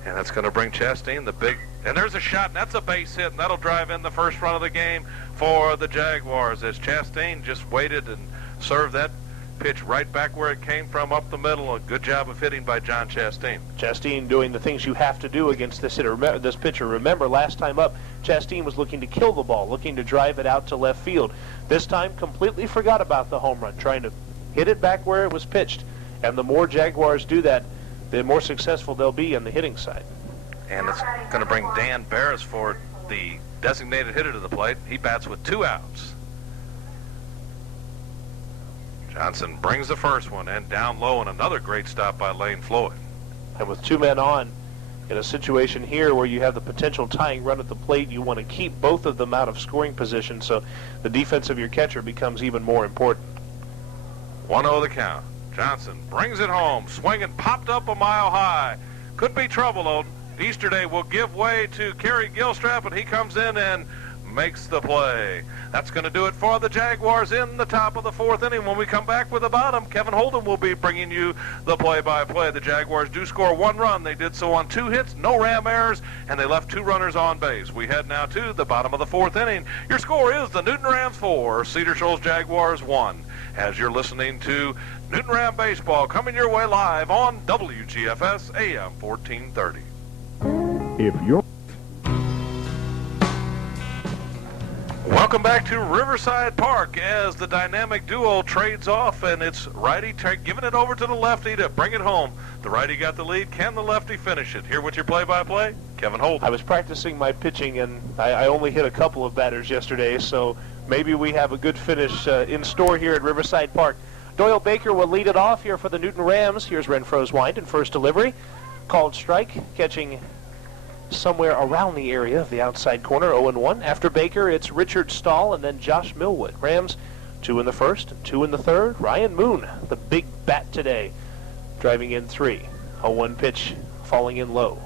2-0 the And that's going to bring Chastain the big, and there's a shot, and that's a base hit, and that'll drive in the first run of the game for the Jaguars as Chastain just waited and served that pitch right back where it came from, up the middle. A good job of hitting by John Chastain. Chastain doing the things you have to do against this hitter, this pitcher. Remember, last time up, Chastain was looking to kill the ball, looking to drive it out to left field. This time, completely forgot about the home run, trying to hit it back where it was pitched. And the more Jaguars do that, the more successful they'll be on the hitting side. And it's going to bring Dan Beresford, the designated hitter, to the plate. He bats with 2 outs. Johnson brings the first one, and down low, and another great stop by Lane Floyd. And with 2 men on, in a situation here where you have the potential tying run at the plate, you want to keep both of them out of scoring position, so the defense of your catcher becomes even more important. 1-0 the count. Johnson brings it home, swinging, popped up a mile high. Could be trouble, Holden. Easterday will give way to Kerry Gilstrap, and he comes in and makes the play. That's going to do it for the Jaguars in the top of the 4th inning. When we come back with the bottom, Kevin Holden will be bringing you the play-by-play. The Jaguars do score 1 run. They did so on 2 hits, no Ram errors, and they left 2 runners on base. We head now to the bottom of the 4th inning. Your score is the Newton Rams 4, Cedar Shoals Jaguars 1. As you're listening to Newton Ram Baseball coming your way live on WGFS AM 1430. If you're Welcome back to Riverside Park as the dynamic duo trades off, and it's righty giving it over to the lefty to bring it home. The righty got the lead. Can the lefty finish it? Here with your play-by-play, Kevin Holden. I was practicing my pitching, and I only hit a couple of batters yesterday, so maybe we have a good finish in store here at Riverside Park. Doyle Baker will lead it off here for the Newton Rams. Here's Renfro's wind and first delivery. Called strike, catching somewhere around the area of the outside corner, 0-1. After Baker, it's Richard Stahl and then Josh Millwood. Rams, 2 in the first, 2 in the third. Ryan Moon, the big bat today, driving in 3. A 1 pitch falling in low.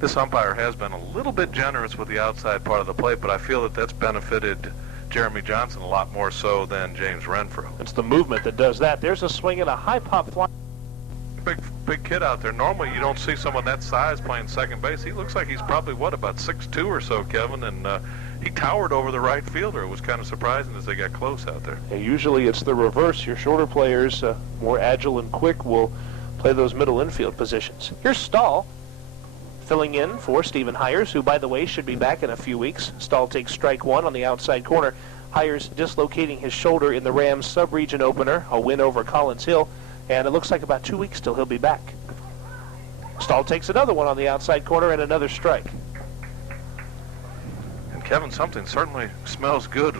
This umpire has been a little bit generous with the outside part of the plate, but I feel that that's benefited Jeremy Johnson a lot more so than James Renfro. It's the movement that does that. There's a swing and a high pop fly. Big kid out there. Normally you don't see someone that size playing second base. He looks like he's probably, about 6'2" or so, Kevin, and he towered over the right fielder. It was kind of surprising as they got close out there. Yeah, usually it's the reverse. Your shorter players, more agile and quick, will play those middle infield positions. Here's Stahl filling in for Stephen Hires, who, by the way, should be back in a few weeks. Stahl takes strike 1 on the outside corner. Hires dislocating his shoulder in the Rams sub-region opener, a win over Collins Hill. And it looks like about 2 weeks till he'll be back. Stahl takes another one on the outside corner and another strike. And Kevin, something certainly smells good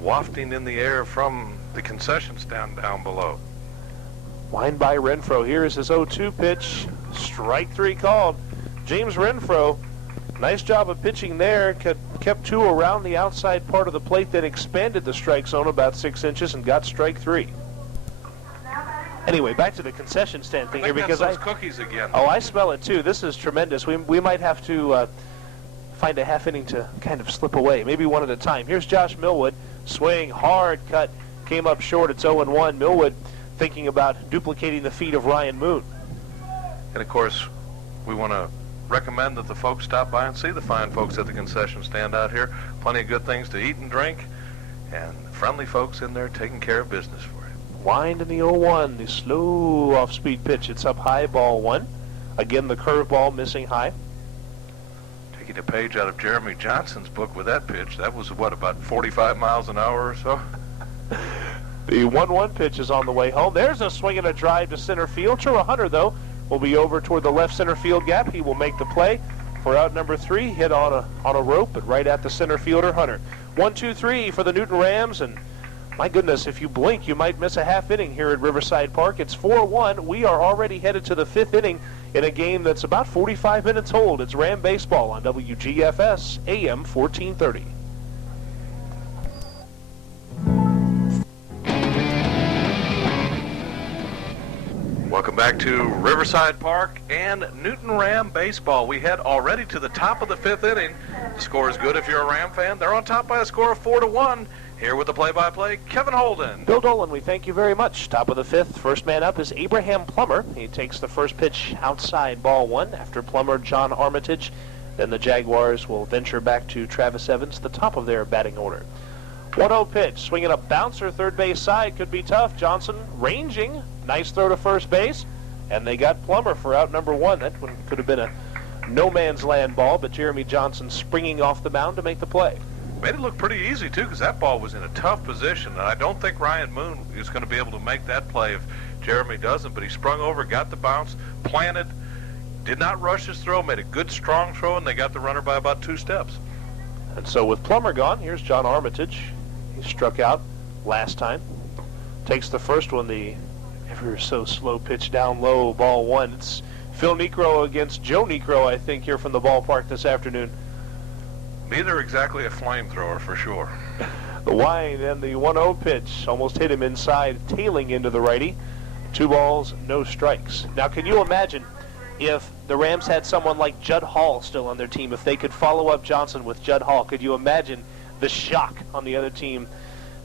wafting in the air from the concession stand down below. Wind by Renfro. Here is his 0-2 pitch. Strike 3 called. James Renfro, nice job of pitching there. Kept 2 around the outside part of the plate, then expanded the strike zone about 6 inches and got strike 3. Anyway, back to the concession stand thing here, because those cookies again. Oh, I smell it too. This is tremendous. We might have to find a half inning to kind of slip away, maybe one at a time. Here's Josh Millwood, swing, hard cut, came up short. It's 0-1. Millwood thinking about duplicating the feat of Ryan Moon. And of course, we want to recommend that the folks stop by and see the fine folks at the concession stand out here. Plenty of good things to eat and drink, and friendly folks in there taking care of business for you. Wind in the 0-1, the slow off-speed pitch. It's up high, ball 1. Again, the curveball missing high. Taking a page out of Jeremy Johnson's book with that pitch. That was, about 45 miles an hour or so? The 1-1 pitch is on the way home. There's a swing and a drive to center field. Trevor Hunter, though, will be over toward the left center field gap. He will make the play for out number 3. Hit on a rope, but right at the center fielder, Hunter. 1-2-3 for the Newton Rams, and my goodness, if you blink, you might miss a half inning here at Riverside Park. It's 4-1. We are already headed to the 5th inning in a game that's about 45 minutes old. It's Ram Baseball on WGFS AM 1430. Welcome back to Riverside Park and Newton Ram Baseball. We head already to the top of the 5th inning. The score is good if you're a Ram fan. They're on top by a score of 4-1. Here with the play-by-play, Kevin Holden. Bill Dolan, we thank you very much. Top of the fifth, first man up is Abraham Plummer. He takes the first pitch outside, ball one. After Plummer, John Armitage. Then the Jaguars will venture back to Travis Evans, the top of their batting order. 1-0 pitch, swinging a bouncer third base side, could be tough. Johnson ranging, nice throw to first base, and they got Plummer for out number one. That one could have been a no man's land ball, but Jeremy Johnson springing off the mound to make the play. Made it look pretty easy, too, because that ball was in a tough position. And I don't think Ryan Moon is going to be able to make that play if Jeremy doesn't. But he sprung over, got the bounce, planted, did not rush his throw, made a good, strong throw, and they got the runner by about 2 steps. And so with Plummer gone, here's John Armitage. He struck out last time. Takes the first one, the ever so slow pitch down low, ball one. It's Phil Necro against Joe Necro, I think, here from the ballpark this afternoon. Neither exactly a flamethrower, for sure. The wind and the 1-0 pitch almost hit him inside, tailing into the righty. 2 balls, no strikes. Now, can you imagine if the Rams had someone like Judd Hall still on their team, if they could follow up Johnson with Judd Hall? Could you imagine the shock on the other team?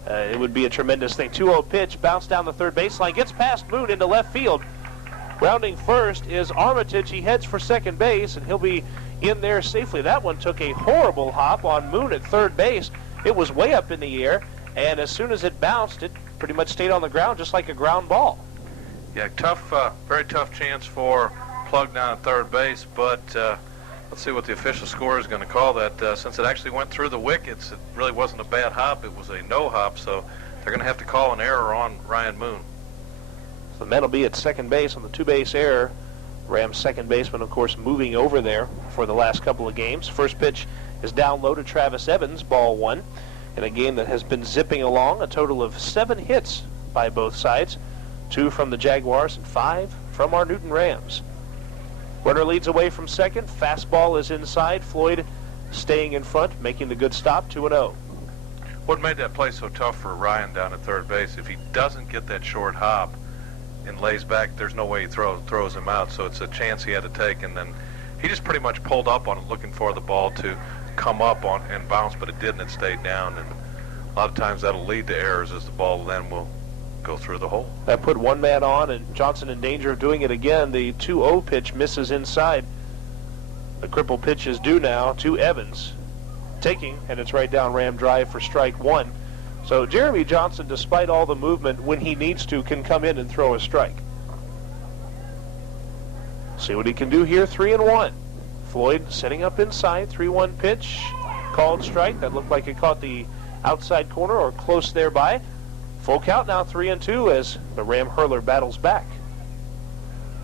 It would be a tremendous thing. 2-0 pitch, bounce down the third baseline, gets past Moon into left field. Rounding first is Armitage. He heads for second base, and he'll be in there safely. That one took a horrible hop on Moon at third base. It was way up in the air, and as soon as it bounced, it pretty much stayed on the ground just like a ground ball. Yeah, tough, very tough chance for Plug down at third base, but let's see what the official score is going to call that. Since it actually went through the wickets, it really wasn't a bad hop. It was a no hop, so they're going to have to call an error on Ryan Moon. So the man will be at second base on the 2-base error. Rams second baseman, of course, moving over there for the last couple of games. First pitch is down low to Travis Evans, ball one, in a game that has been zipping along. A total of 7 hits by both sides, 2 from the Jaguars and 5 from our Newton Rams. Runner leads away from second. Fastball is inside. Floyd staying in front, making the good stop, 2-0. What made that play so tough for Ryan down at third base? If he doesn't get that short hop and lays back, there's no way he throws him out. So it's a chance he had to take, and then he just pretty much pulled up on it, looking for the ball to come up on and bounce, but it didn't. It stayed down, and a lot of times that'll lead to errors as the ball then will go through the hole. That put one man on, and Johnson in danger of doing it again. The 2-0 pitch misses inside. The cripple pitch is due now to Evans. Taking, and it's right down Ram drive for strike one. So Jeremy Johnson, despite all the movement, when he needs to, can come in and throw a strike. See what he can do here, 3-1. Floyd setting up inside, 3-1 pitch, called strike. That looked like it caught the outside corner or close thereby. Full count now, 3-2 as the Ram hurler battles back.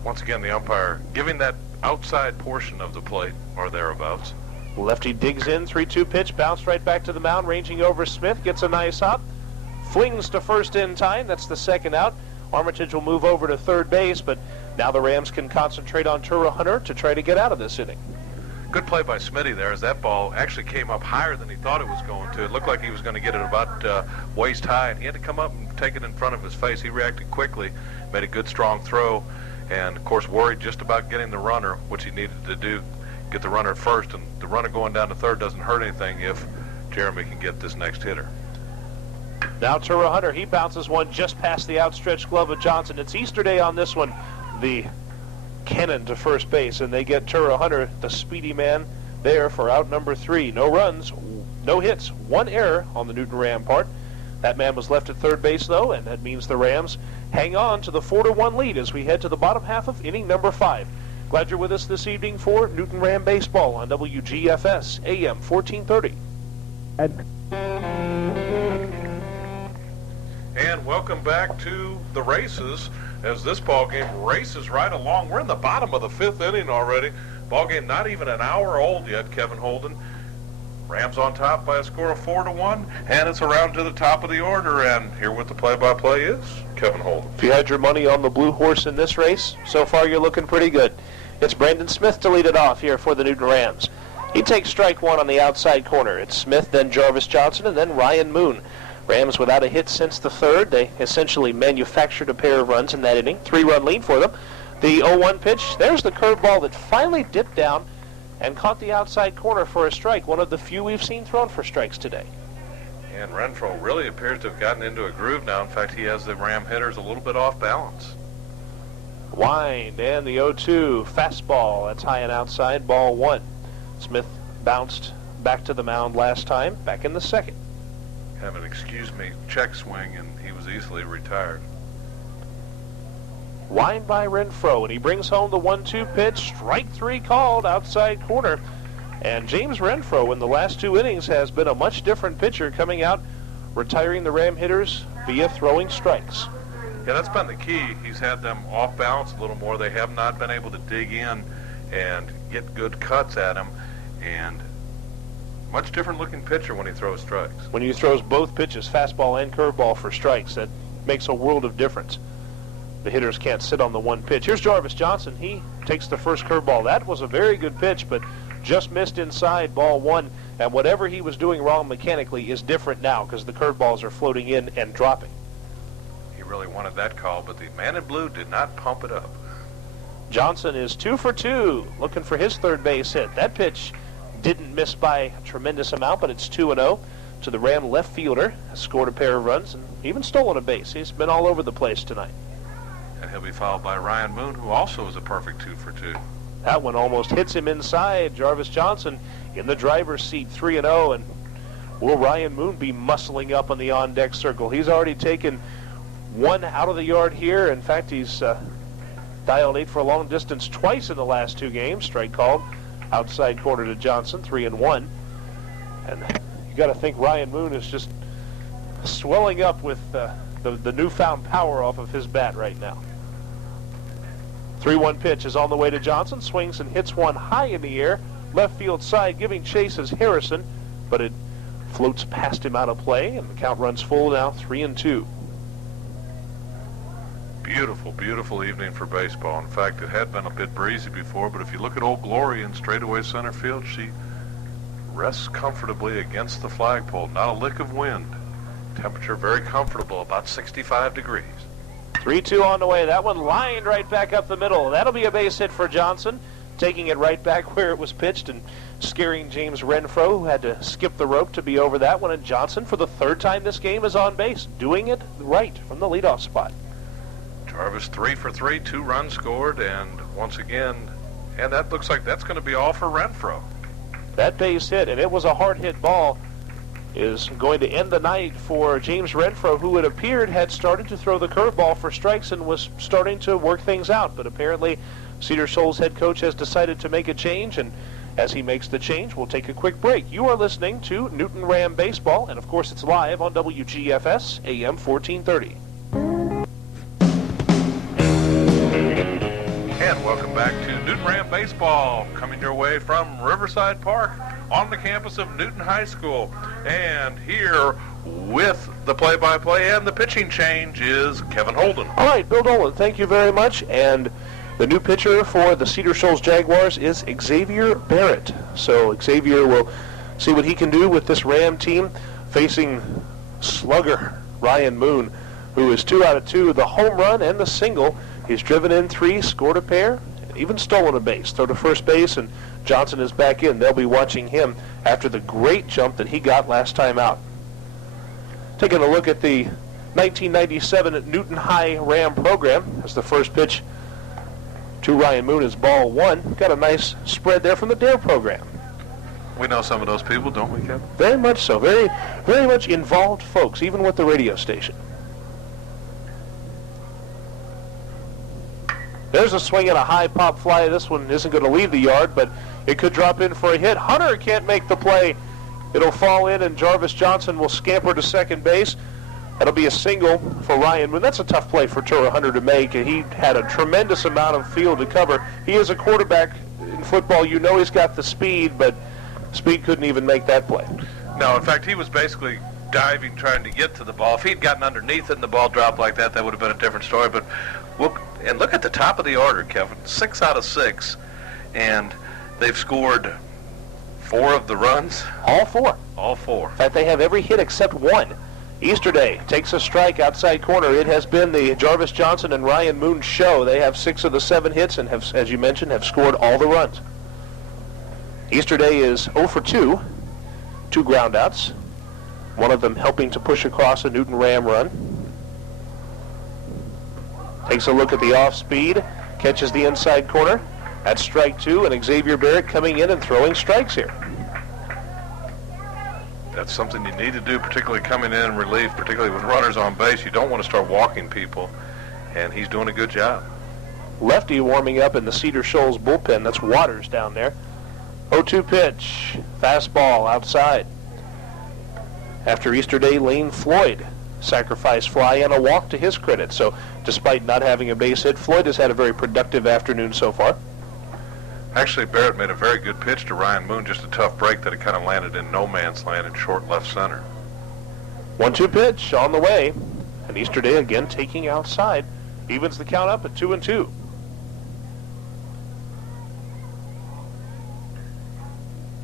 Once again, the umpire giving that outside portion of the plate or thereabouts. Lefty digs in, 3-2 pitch, bounced right back to the mound, ranging over Smith, gets a nice hop, flings to first in time. That's the second out. Armitage will move over to third base, but now the Rams can concentrate on Tura Hunter to try to get out of this inning. Good play by Smitty there, as that ball actually came up higher than he thought it was going to. It looked like he was going to get it about waist high, and he had to come up and take it in front of his face. He reacted quickly, made a good strong throw, and of course worried just about getting the runner, which he needed to do, get the runner first, and the runner going down to third doesn't hurt anything if Jeremy can get this next hitter. Now Tura Hunter, he bounces one just past the outstretched glove of Johnson. It's Easter Day on this one. The cannon to first base, and they get Tura Hunter, the speedy man, there for out number 3. No runs, no hits, 1 error on the Newton Ram part. That man was left at third base, though, and that means the Rams hang on to the 4-1 lead as we head to the bottom half of inning number 5. Glad you're with us this evening for Newton Ram Baseball on WGFS AM 1430. And welcome back to the races as this ball game races right along. We're in the bottom of the 5th inning already. Ball game not even an hour old yet, Kevin Holden. Rams on top by a score of 4-1, and it's around to the top of the order. And here with the play-by-play is Kevin Holden. If you had your money on the blue horse in this race, so far you're looking pretty good. It's Brandon Smith to lead it off here for the Newton Rams. He takes strike one on the outside corner. It's Smith, then Jarvis Johnson, and then Ryan Moon. Rams without a hit since the third. They essentially manufactured a pair of runs in that inning. 3-run lead for them. The 0-1 pitch, there's the curveball that finally dipped down and caught the outside corner for a strike. One of the few we've seen thrown for strikes today. And Renfro really appears to have gotten into a groove now. In fact, he has the Ram hitters a little bit off balance. Wind and the 0-2 fastball. That's high and outside, ball one. Smith bounced back to the mound last time, back in the second. Have an excuse me check swing, and he was easily retired. Wind by Renfro, and he brings home the 1-2 pitch. Strike three called, outside corner. And James Renfro in the last two innings has been a much different pitcher, coming out, retiring the Ram hitters via throwing strikes. Yeah, that's been the key. He's had them off balance a little more. They have not been able to dig in and get good cuts at him. And much different looking pitcher when he throws strikes. When he throws both pitches, fastball and curveball, for strikes, that makes a world of difference. The hitters can't sit on the one pitch. Here's Jarvis Johnson. He takes the first curveball. That was a very good pitch, but just missed inside, ball one. And whatever he was doing wrong mechanically is different now because the curveballs are floating in and dropping. He really wanted that call, but the man in blue did not pump it up. Johnson is 2 for 2, looking for his third base hit. That pitch didn't miss by a tremendous amount, but it's 2-0 to the Ram left fielder. Has scored a pair of runs and even stolen a base. He's been all over the place tonight. And he'll be followed by Ryan Moon, who also is a perfect 2 for 2. That one almost hits him inside. Jarvis Johnson in the driver's seat, 3-0, and will Ryan Moon be muscling up on the on-deck circle? He's already taken one out of the yard here. In fact, he's dialed 8 for a long distance twice in the last two games. Strike called, outside corner to Johnson, 3-1. And you got to think Ryan Moon is just swelling up with the newfound power off of his bat right now. 3-1 pitch is on the way to Johnson. Swings and hits one high in the air. Left field side, giving chase is Harrison, but it floats past him out of play, and the count runs full now, 3-2. Beautiful, beautiful evening for baseball. In fact, it had been a bit breezy before, but if you look at Old Glory in straightaway center field, she rests comfortably against the flagpole. Not a lick of wind. Temperature very comfortable, about 65 degrees. 3-2 on the way. That one lined right back up the middle. That'll be a base hit for Johnson, taking it right back where it was pitched and scaring James Renfro, who had to skip the rope to be over that one. And Johnson, for the third time this game, is on base, doing it right from the leadoff spot. Jarvis 3 for 3, 2 runs scored, and once again, and that looks like that's going to be all for Renfro. That base hit, and it was a hard hit ball, is going to end the night for James Renfro, who it appeared had started to throw the curveball for strikes and was starting to work things out. But apparently Cedar Shoals head coach has decided to make a change, and as he makes the change, we'll take a quick break. You are listening to Newton Ram Baseball, and of course it's live on WGFS AM 1430. And welcome back to Newton Ram Baseball, coming your way from Riverside Park on the campus of Newton High School. And here with the play-by-play and the pitching change is Kevin Holden. All right, Bill Dolan, thank you very much. And the new pitcher for the Cedar Shoals Jaguars is Xavier Barrett. So Xavier will see what he can do with this Ram team, facing slugger Ryan Moon, who is 2 out of 2, the home run and the single. He's driven in 3, scored a pair, and even stolen a base. Throw to first base, and Johnson is back in. They'll be watching him after the great jump that he got last time out. Taking a look at the 1997 Newton High Ram program as the first pitch to Ryan Moon is ball one. Got a nice spread there from the DARE program. We know some of those people, don't we, Kevin? Very much so. Very, very much involved folks, even with the radio station. There's a swing and a high pop fly. This one isn't going to leave the yard, but it could drop in for a hit. Hunter can't make the play. It'll fall in, and Jarvis Johnson will scamper to second base. That'll be a single for Ryan Moon. That's a tough play for Tura Hunter to make, and he had a tremendous amount of field to cover. He is a quarterback in football. You know he's got the speed, but speed couldn't even make that play. No, in fact, he was basically diving, trying to get to the ball. If he'd gotten underneath it and the ball dropped like that, that would have been a different story. But look at the top of the order, Kevin. 6 out of 6, and they've scored 4 of the runs. All 4. All 4. In fact, they have every hit except one. Easterday takes a strike outside corner. It has been the Jarvis Johnson and Ryan Moon show. They have 6 of the 7 hits and have, as you mentioned, have scored all the runs. Easterday is 0 for 2, 2 groundouts. One of them helping to push across a Newton Ram run. Takes a look at the off speed, catches the inside corner. That's strike two, and Xavier Barrett coming in and throwing strikes here. That's something you need to do, particularly coming in relief, particularly with runners on base. You don't want to start walking people, and he's doing a good job. Lefty warming up in the Cedar Shoals bullpen. That's Waters down there. 0-2 pitch. Fastball outside. After Easter Day, Lane Floyd sacrifice fly and a walk to his credit. So despite not having a base hit, Floyd has had a very productive afternoon so far. Actually, Barrett made a very good pitch to Ryan Moon, just a tough break that it kind of landed in no man's land in short left center. 1-2 pitch on the way. And Easter Day again taking outside. Evens the count up at 2-2.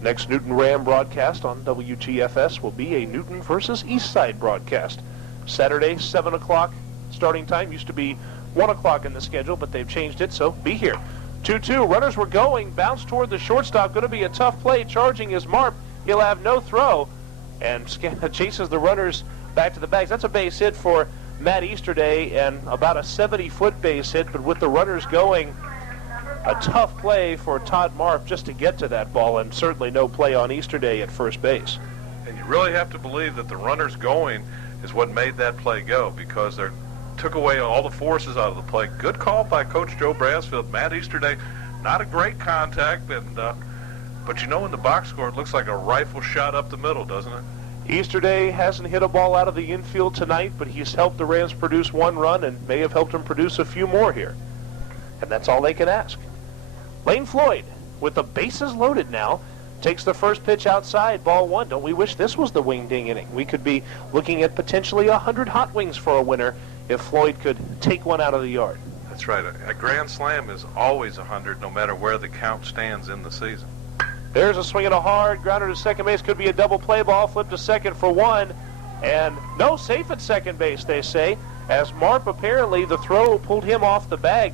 Next Newton Ram broadcast on WGFS will be a Newton versus Eastside broadcast. Saturday, 7 o'clock starting time. Used to be 1 o'clock in the schedule, but they've changed it, so be here. 2-2. Runners were going. Bounce toward the shortstop. Going to be a tough play. Charging is Marp. He'll have no throw and chases the runners back to the bags. That's a base hit for Matt Easterday and about a 70-foot base hit, but with the runners going, a tough play for Todd Marp just to get to that ball, and certainly no play on Easterday at first base. And you really have to believe that the runners going is what made that play go, because they took away all the forces out of the play. Good call by Coach Joe Brassfield. Matt Easterday, not a great contact, and but you know, in the box score, it looks like a rifle shot up the middle, doesn't it? Easterday hasn't hit a ball out of the infield tonight, but he's helped the Rams produce one run and may have helped them produce a few more here. And that's all they can ask. Lane Floyd, with the bases loaded now, takes the first pitch outside, ball one. Don't we wish this was the wing-ding inning? We could be looking at potentially 100 hot wings for a winner if Floyd could take one out of the yard. That's right. A grand slam is always 100, no matter where the count stands in the season. There's a swing and a hard grounder to second base. Could be a double play ball. Flip to second for one. And no safe at second base, they say, as Marp apparently, the throw pulled him off the bag.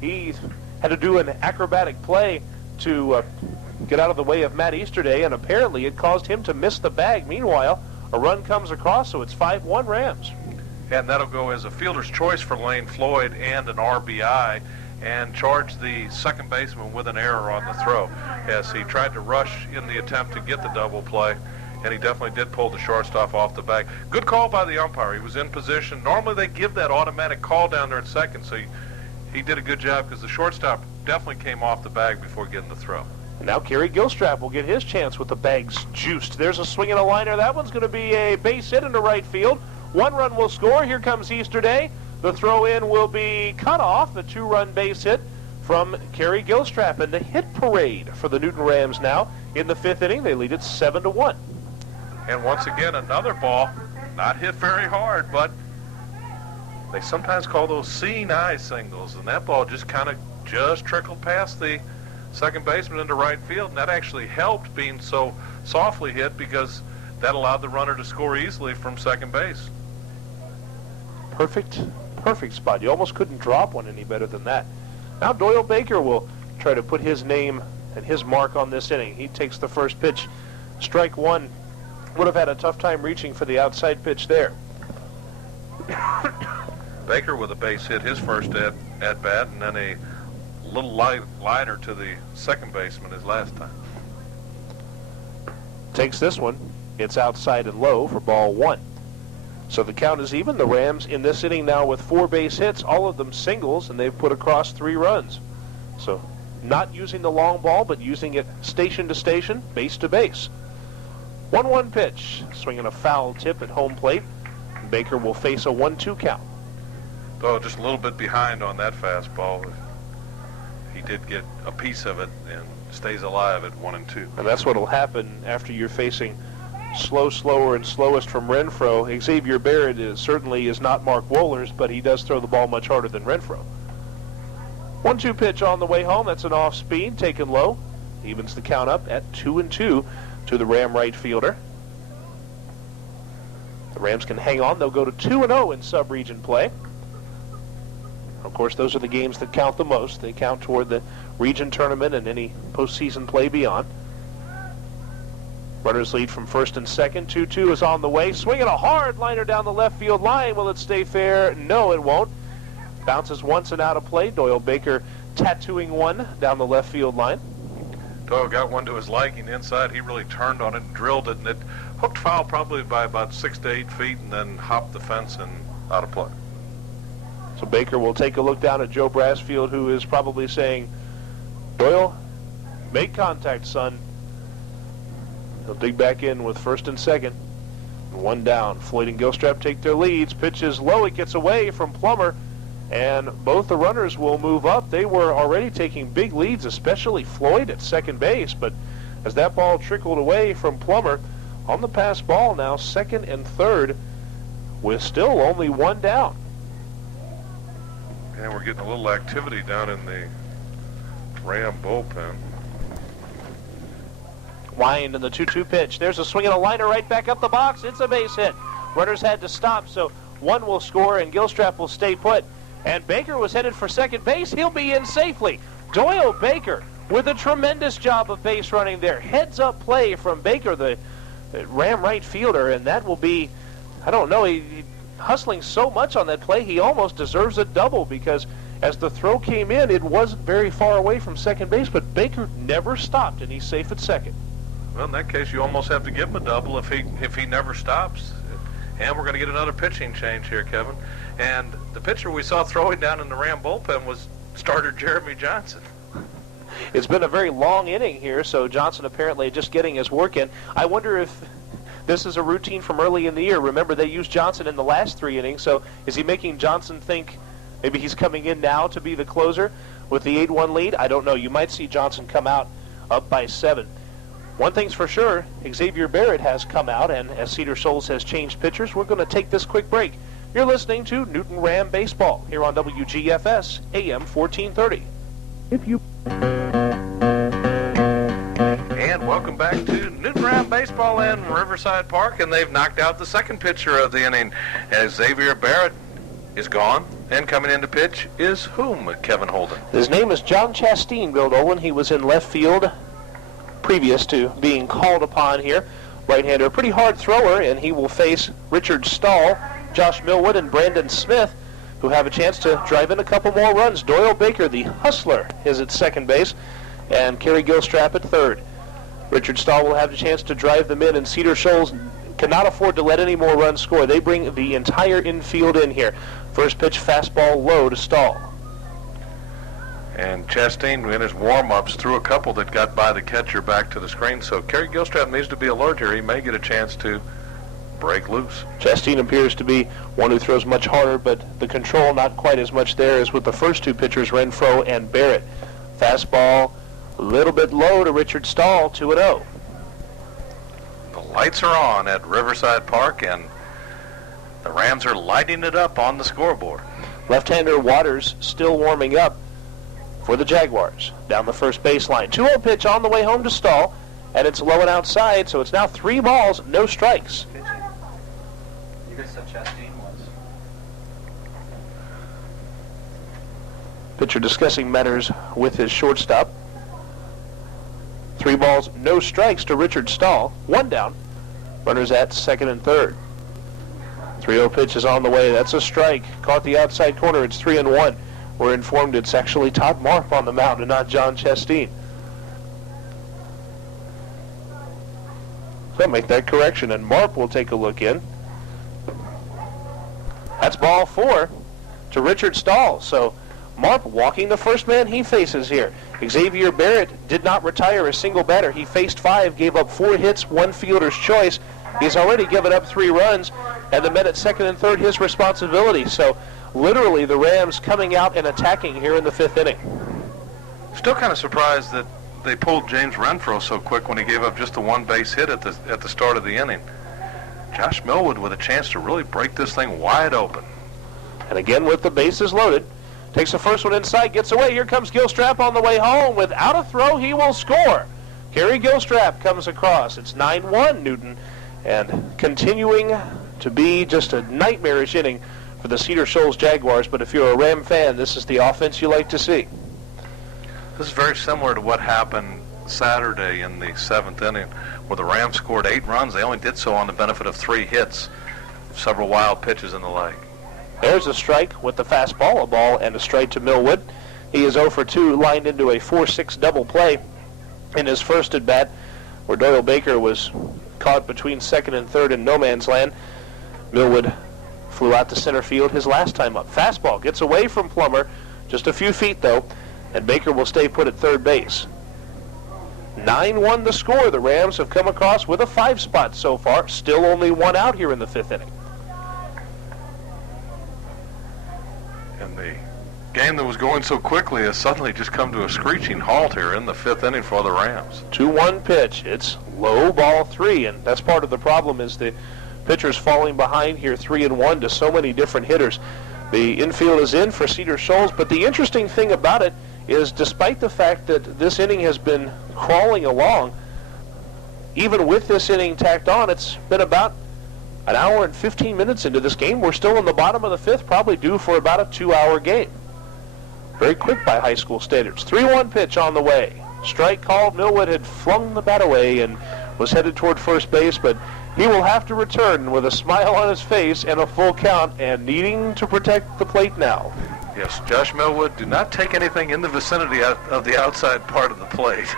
He had to do an acrobatic play to get out of the way of Matt Easterday, and apparently it caused him to miss the bag. Meanwhile, a run comes across, so it's 5-1 Rams. And that'll go as a fielder's choice for Lane Floyd and an RBI, and charge the second baseman with an error on the throw, as he tried to rush in the attempt to get the double play, and he definitely did pull the shortstop off the bag. Good call by the umpire. He was in position. Normally they give that automatic call down there at second, so he did a good job, because the shortstop definitely came off the bag before getting the throw. And now Kerry Gilstrap will get his chance with the bags juiced. There's a swing and a liner. That one's going to be a base hit into right field. One run will score. Here comes Easterday. The throw-in will be cut off. The two-run base hit from Kerry Gilstrap. And the hit parade for the Newton Rams now. In the fifth inning, they lead it 7-1. And once again, another ball, not hit very hard, but they sometimes call those seeing eye singles, and that ball just kind of trickled past the second baseman into right field, and that actually helped being so softly hit, because that allowed the runner to score easily from second base. Perfect spot. You almost couldn't drop one any better than that. Now Doyle Baker will try to put his name and his mark on this inning. He takes the first pitch. Strike one. Would have had a tough time reaching for the outside pitch there. Baker with a base hit his first at bat, and then a little liner to the second baseman his last time. Takes this one. It's outside and low for ball one. So the count is even. The Rams in this inning now with 4 base hits, all of them singles, and they've put across 3 runs. So not using the long ball, but using it station to station, base to base. 1-1 pitch. Swinging a foul tip at home plate. Baker will face a 1-2 count. Though just a little bit behind on that fastball. He did get a piece of it and stays alive at 1-2. And that's what will happen after you're facing slower, and slowest from Renfroe. Xavier Barrett certainly is not Mark Wohlers, but he does throw the ball much harder than Renfroe. 1-2 pitch on the way home. That's an off speed, taken low. Evens the count up at 2-2 to the Ram right fielder. The Rams can hang on. They'll go to 2-0 in sub-region play. Of course, those are the games that count the most. They count toward the region tournament and any postseason play beyond. Runners lead from first and second. 2-2 is on the way. Swinging a hard liner down the left field line. Will it stay fair? No, it won't. Bounces once and out of play. Doyle Baker tattooing one down the left field line. Doyle got one to his liking inside. He really turned on it and drilled it, and it hooked foul probably by about 6 to 8 feet and then hopped the fence and out of play. So Baker will take a look down at Joe Brasfield, who is probably saying, Doyle, make contact, son. He'll dig back in with first and second. One down. Floyd and Gilstrap take their leads. Pitch is low. It gets away from Plummer. And both the runners will move up. They were already taking big leads, especially Floyd at second base. But as that ball trickled away from Plummer, on the pass ball now, second and third, with still only one down. And we're getting a little activity down in the Ram bullpen. Wind in the 2-2 pitch. There's a swing and a liner right back up the box. It's a base hit. Runners had to stop, so one will score and Gilstrap will stay put. And Baker was headed for second base. He'll be in safely. Doyle Baker with a tremendous job of base running there. Heads up play from Baker, the Ram right fielder, and that will be, I don't know, he hustling so much on that play, he almost deserves a double, because as the throw came in, it wasn't very far away from second base, but Baker never stopped, and he's safe at second. Well, in that case, you almost have to give him a double if he never stops. And we're going to get another pitching change here, Kevin. And the pitcher we saw throwing down in the Ram bullpen was starter Jeremy Johnson. It's been a very long inning here, so Johnson apparently just getting his work in. I wonder if this is a routine from early in the year. Remember, they used Johnson in the last 3 innings, so is he making Johnson think maybe he's coming in now to be the closer with the 8-1 lead? I don't know. You might see Johnson come out up by 7. One thing's for sure, Xavier Barrett has come out, and as Cedar Shoals has changed pitchers, we're going to take this quick break. You're listening to Newton Ram Baseball here on WGFS AM 1430. And welcome back to Newton Ram Baseball in Riverside Park, and they've knocked out the second pitcher of the inning as Xavier Barrett is gone. And coming in to pitch is whom, Kevin Holden? His name is John Chastain, Bill Dolan. He was in left field previous to being called upon here. Right-hander, a pretty hard thrower, and he will face Richard Stahl, Josh Millwood, and Brandon Smith, who have a chance to drive in a couple more runs. Doyle Baker, the hustler, is at second base, and Kerry Gilstrap at third. Richard Stahl will have the chance to drive them in, and Cedar Shoals cannot afford to let any more runs score. They bring the entire infield in here. First pitch, fastball low to Stahl. And Chastain, in his warm-ups, threw a couple that got by the catcher back to the screen. So Kerry Gilstrap needs to be alert here. He may get a chance to break loose. Chastain appears to be one who throws much harder, but the control not quite as much there as with the first two pitchers, Renfro and Barrett. Fastball a little bit low to Richard Stahl, 2-0. The lights are on at Riverside Park, and the Rams are lighting it up on the scoreboard. Left-hander Waters still warming up for the Jaguars. Down the first baseline. 2-0 pitch on the way home to Stahl, and it's low and outside, so it's now 3 balls, no strikes. You guys said Chastain was. Pitcher discussing matters with his shortstop. 3 balls, no strikes to Richard Stahl. 1 down. Runners at second and third. 3-0 pitch is on the way. That's a strike. Caught the outside corner. It's 3-1. We're informed it's actually Todd Marp on the mound and not John Chastain. So make that correction, and Marp will take a look in. That's ball 4 to Richard Stahl. So Marp walking the first man he faces here. Xavier Barrett did not retire a single batter. He faced 5, gave up 4 hits, 1 fielder's choice. He's already given up 3 runs, and the men at second and third his responsibility. So literally the Rams coming out and attacking here in the 5th inning. Still kind of surprised that they pulled James Renfro so quick when he gave up just the 1 base hit at the start of the inning. Josh Millwood with a chance to really break this thing wide open. And again with the bases loaded. Takes the first one inside, gets away. Here comes Gilstrap on the way home. Without a throw, he will score. Kerry Gilstrap comes across. It's 9-1 Newton. And continuing to be just a nightmarish inning for the Cedar Shoals Jaguars. But if you're a Ram fan, this is the offense you like to see. This is very similar to what happened Saturday in the 7th inning where the Rams scored 8 runs. They only did so on the benefit of 3 hits, several wild pitches in the leg. There's a strike with the fastball, a ball and a strike to Millwood. He is 0 for 2, lined into a 4-6 double play in his first at bat, where Doyle Baker was caught between second and third in no man's land. Millwood flew out to center field his last time up. Fastball gets away from Plummer, just a few feet though, and Baker will stay put at third base. 9-1 the score. The Rams have come across with a 5 spot so far. Still only 1 out here in the 5th inning. And the game that was going so quickly has suddenly just come to a screeching halt here in the 5th inning for the Rams. 2-1 pitch. It's low, ball 3, and that's part of the problem is the pitchers falling behind here 3-1 to so many different hitters. The infield is in for Cedar Shoals, but the interesting thing about it is despite the fact that this inning has been crawling along, even with this inning tacked on, it's been about an hour and 15 minutes into this game. We're still in the bottom of the 5th, probably due for about a 2-hour game. Very quick by high school standards. 3-1 pitch on the way. Strike called. Millwood had flung the bat away and was headed toward first base, but he will have to return with a smile on his face and a full count and needing to protect the plate now. Yes, Josh Millwood, do not take anything in the vicinity of the outside part of the plate.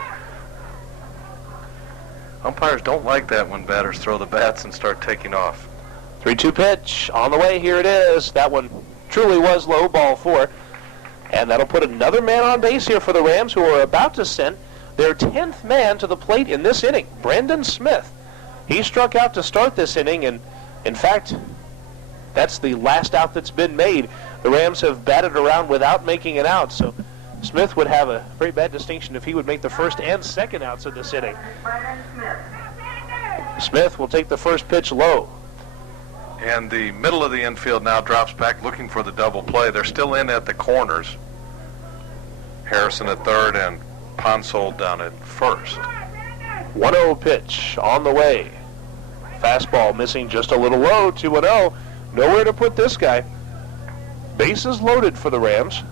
Umpires don't like that when batters throw the bats and start taking off. 3-2 pitch on the way. Here it is. That one truly was low, ball 4. And that'll put another man on base here for the Rams, who are about to send their 10th man to the plate in this inning, Brandon Smith. He struck out to start this inning, and in fact, that's the last out that's been made. The Rams have batted around without making an out, so Smith would have a very bad distinction if he would make the first and second outs of this inning. Smith will take the first pitch low. And the middle of the infield now drops back looking for the double play. They're still in at the corners. Harrison at third and Ponsold down at first. 1-0 pitch on the way. Fastball missing just a little low, 2-0. Nowhere to put this guy. Bases loaded for the Rams.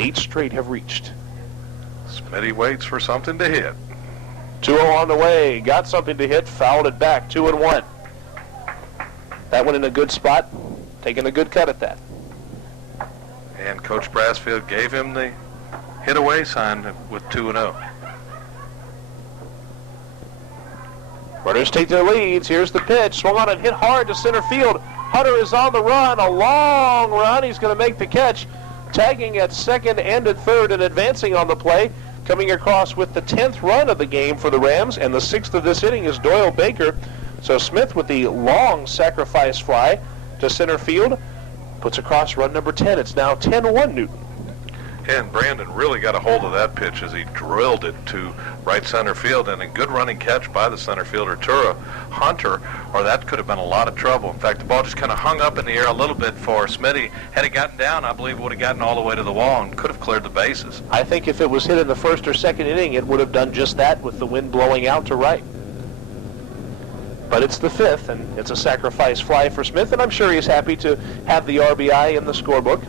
8 straight have reached. Smitty waits for something to hit. 2-0 on the way. Got something to hit, fouled it back, 2-1. That one in a good spot, taking a good cut at that. And Coach Brassfield gave him the hit away sign with 2-0. Runners take their leads. Here's the pitch. Swung on and hit hard to center field. Hunter is on the run. A long run. He's going to make the catch. Tagging at second and at third and advancing on the play. Coming across with the 10th run of the game for the Rams. And the 6th of this inning is Doyle Baker. So Smith with the long sacrifice fly to center field. Puts across run number 10. It's now 10-1 Newton. And Brandon really got a hold of that pitch as he drilled it to right center field, and a good running catch by the center fielder, Hunter, or that could have been a lot of trouble. In fact, the ball just kind of hung up in the air a little bit for Smitty. Had it gotten down, I believe it would have gotten all the way to the wall and could have cleared the bases. I think if it was hit in the first or second inning, it would have done just that with the wind blowing out to right. But it's the 5th, and it's a sacrifice fly for Smith, and I'm sure he's happy to have the RBI in the scorebook.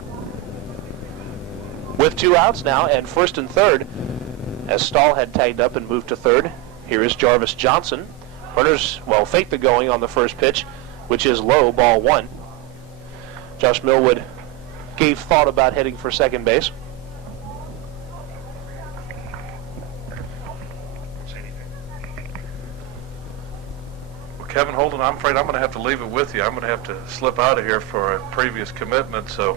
With 2 outs now, and first and third, as Stahl had tagged up and moved to third, here is Jarvis Johnson. Runners, well, fake the going on the first pitch, which is low, ball 1. Josh Millwood gave thought about heading for second base. Well, Kevin Holden, I'm afraid I'm going to have to leave it with you. I'm going to have to slip out of here for a previous commitment, so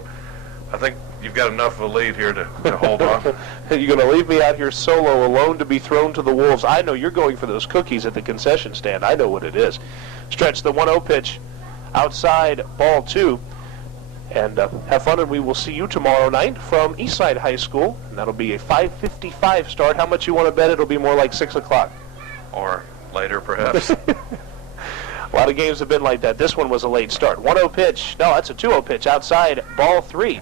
I think you've got enough of a lead here to hold on. You're going to leave me out here solo, alone to be thrown to the wolves. I know you're going for those cookies at the concession stand. I know what it is. Stretch the 1-0 pitch outside, ball 2. And have fun, and we will see you tomorrow night from Eastside High School. And that'll be a 5:55 start. How much you want to bet it'll be more like 6 o'clock? Or later, perhaps. A lot of games have been like that. This one was a late start. 1-0 pitch. No, that's a 2-0 pitch outside, ball 3.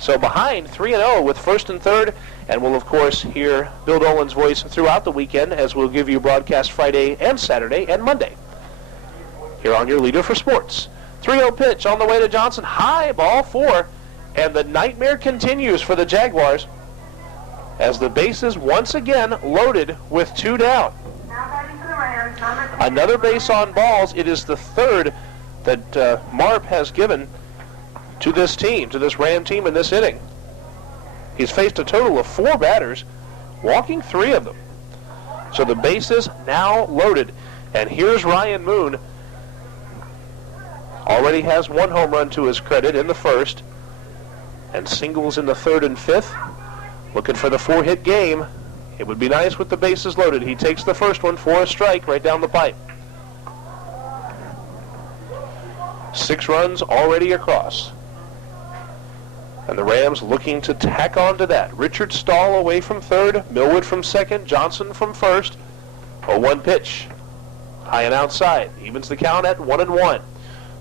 So behind 3-0 with first and third, and we'll, of course, hear Bill Dolan's voice throughout the weekend as we'll give you broadcast Friday and Saturday and Monday here on your leader for sports. 3-0 pitch on the way to Johnson. High, ball 4, and the nightmare continues for the Jaguars. as the bases once again loaded with 2 down. Another base on balls. It is the third that Marp has given to this team, to this Ram team in this inning. He's faced a total of 4 batters, walking 3 of them. So the bases now loaded. And here's Ryan Moon. Already has 1 home run to his credit in the first, and singles in the 3rd and 5th. Looking for the 4-hit game. It would be nice with the bases loaded. He takes the first one for a strike right down the pipe. 6 runs already across. And the Rams looking to tack on to that. Richard Stahl away from third, Millwood from second, Johnson from first. 0-1 pitch. High and outside. Evens the count at 1-1.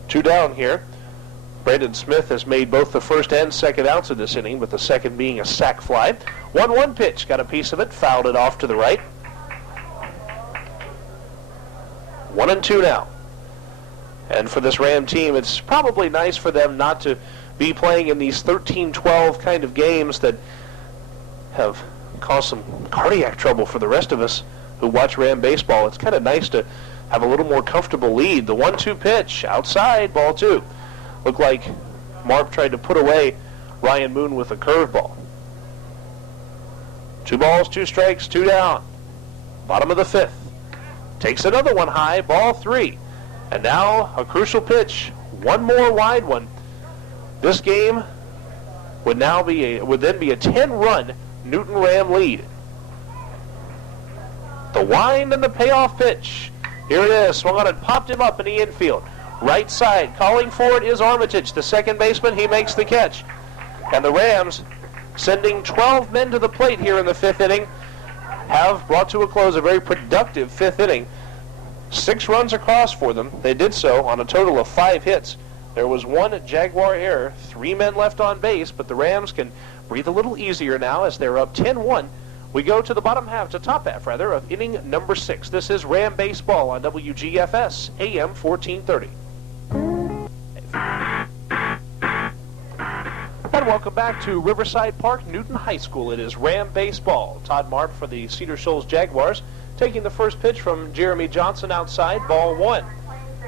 2 down here. Brandon Smith has made both the first and second outs of this inning, with the second being a sac fly. 1-1 pitch. Got a piece of it. Fouled it off to the right. 1-2 now. And for this Ram team, it's probably nice for them not to be playing in these 13-12 kind of games that have caused some cardiac trouble for the rest of us who watch Ram baseball. It's kind of nice to have a little more comfortable lead. The 1-2 pitch, outside, ball 2. Looked like Marp tried to put away Ryan Moon with a curveball. 2 balls, 2 strikes, 2 down. Bottom of the 5th. Takes another one high, ball 3. And now a crucial pitch, 1 more wide one. This game would then be a 10-run Newton Ram lead. The wind and the payoff pitch. Here it is, swung on and popped him up in the infield. Right side, calling for it is Armitage, the second baseman. He makes the catch. And the Rams, sending 12 men to the plate here in the 5th inning, have brought to a close a very productive 5th inning. 6 runs across for them. They did so on a total of 5 hits. There was 1 Jaguar error, 3 men left on base, but the Rams can breathe a little easier now as they're up 10-1. We go to the top half of inning number 6. This is Ram Baseball on WGFS, AM 1430. And welcome back to Riverside Park, Newton High School. It is Ram Baseball. Todd Marp for the Cedar Shoals Jaguars, taking the first pitch from Jeremy Johnson outside, ball 1.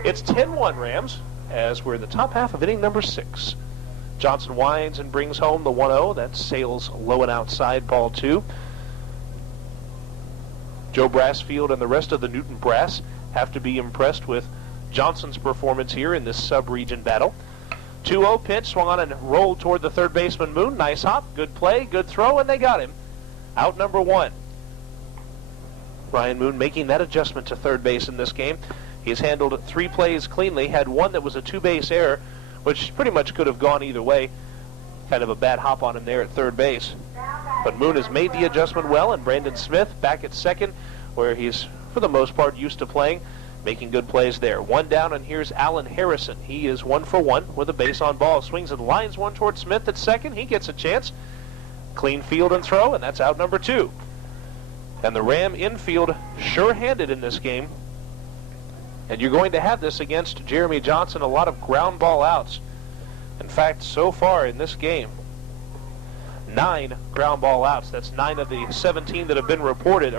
It's 10-1 Rams, as we're in the top half of inning number 6. Johnson winds and brings home the 1-0. That sails low and outside, ball 2. Joe Brassfield and the rest of the Newton Brass have to be impressed with Johnson's performance here in this sub-region battle. 2-0 pitch, swung on and rolled toward the third baseman Moon. Nice hop, good play, good throw, and they got him. Out number 1. Ryan Moon making that adjustment to third base in this game. He's handled 3 plays cleanly, had 1 that was a 2-base error, which pretty much could have gone either way. Kind of a bad hop on him there at third base. But Moon has made the adjustment well, and Brandon Smith back at second, where he's, for the most part, used to playing, making good plays there. 1 down, and here's Alan Harrison. He is 1 for 1 with a base on ball. Swings and lines 1 toward Smith at second. He gets a chance. Clean field and throw, and that's out number 2. And the Ram infield sure-handed in this game. And you're going to have this against Jeremy Johnson, a lot of ground ball outs. In fact, so far in this game, 9 ground ball outs. That's 9 of the 17 that have been recorded.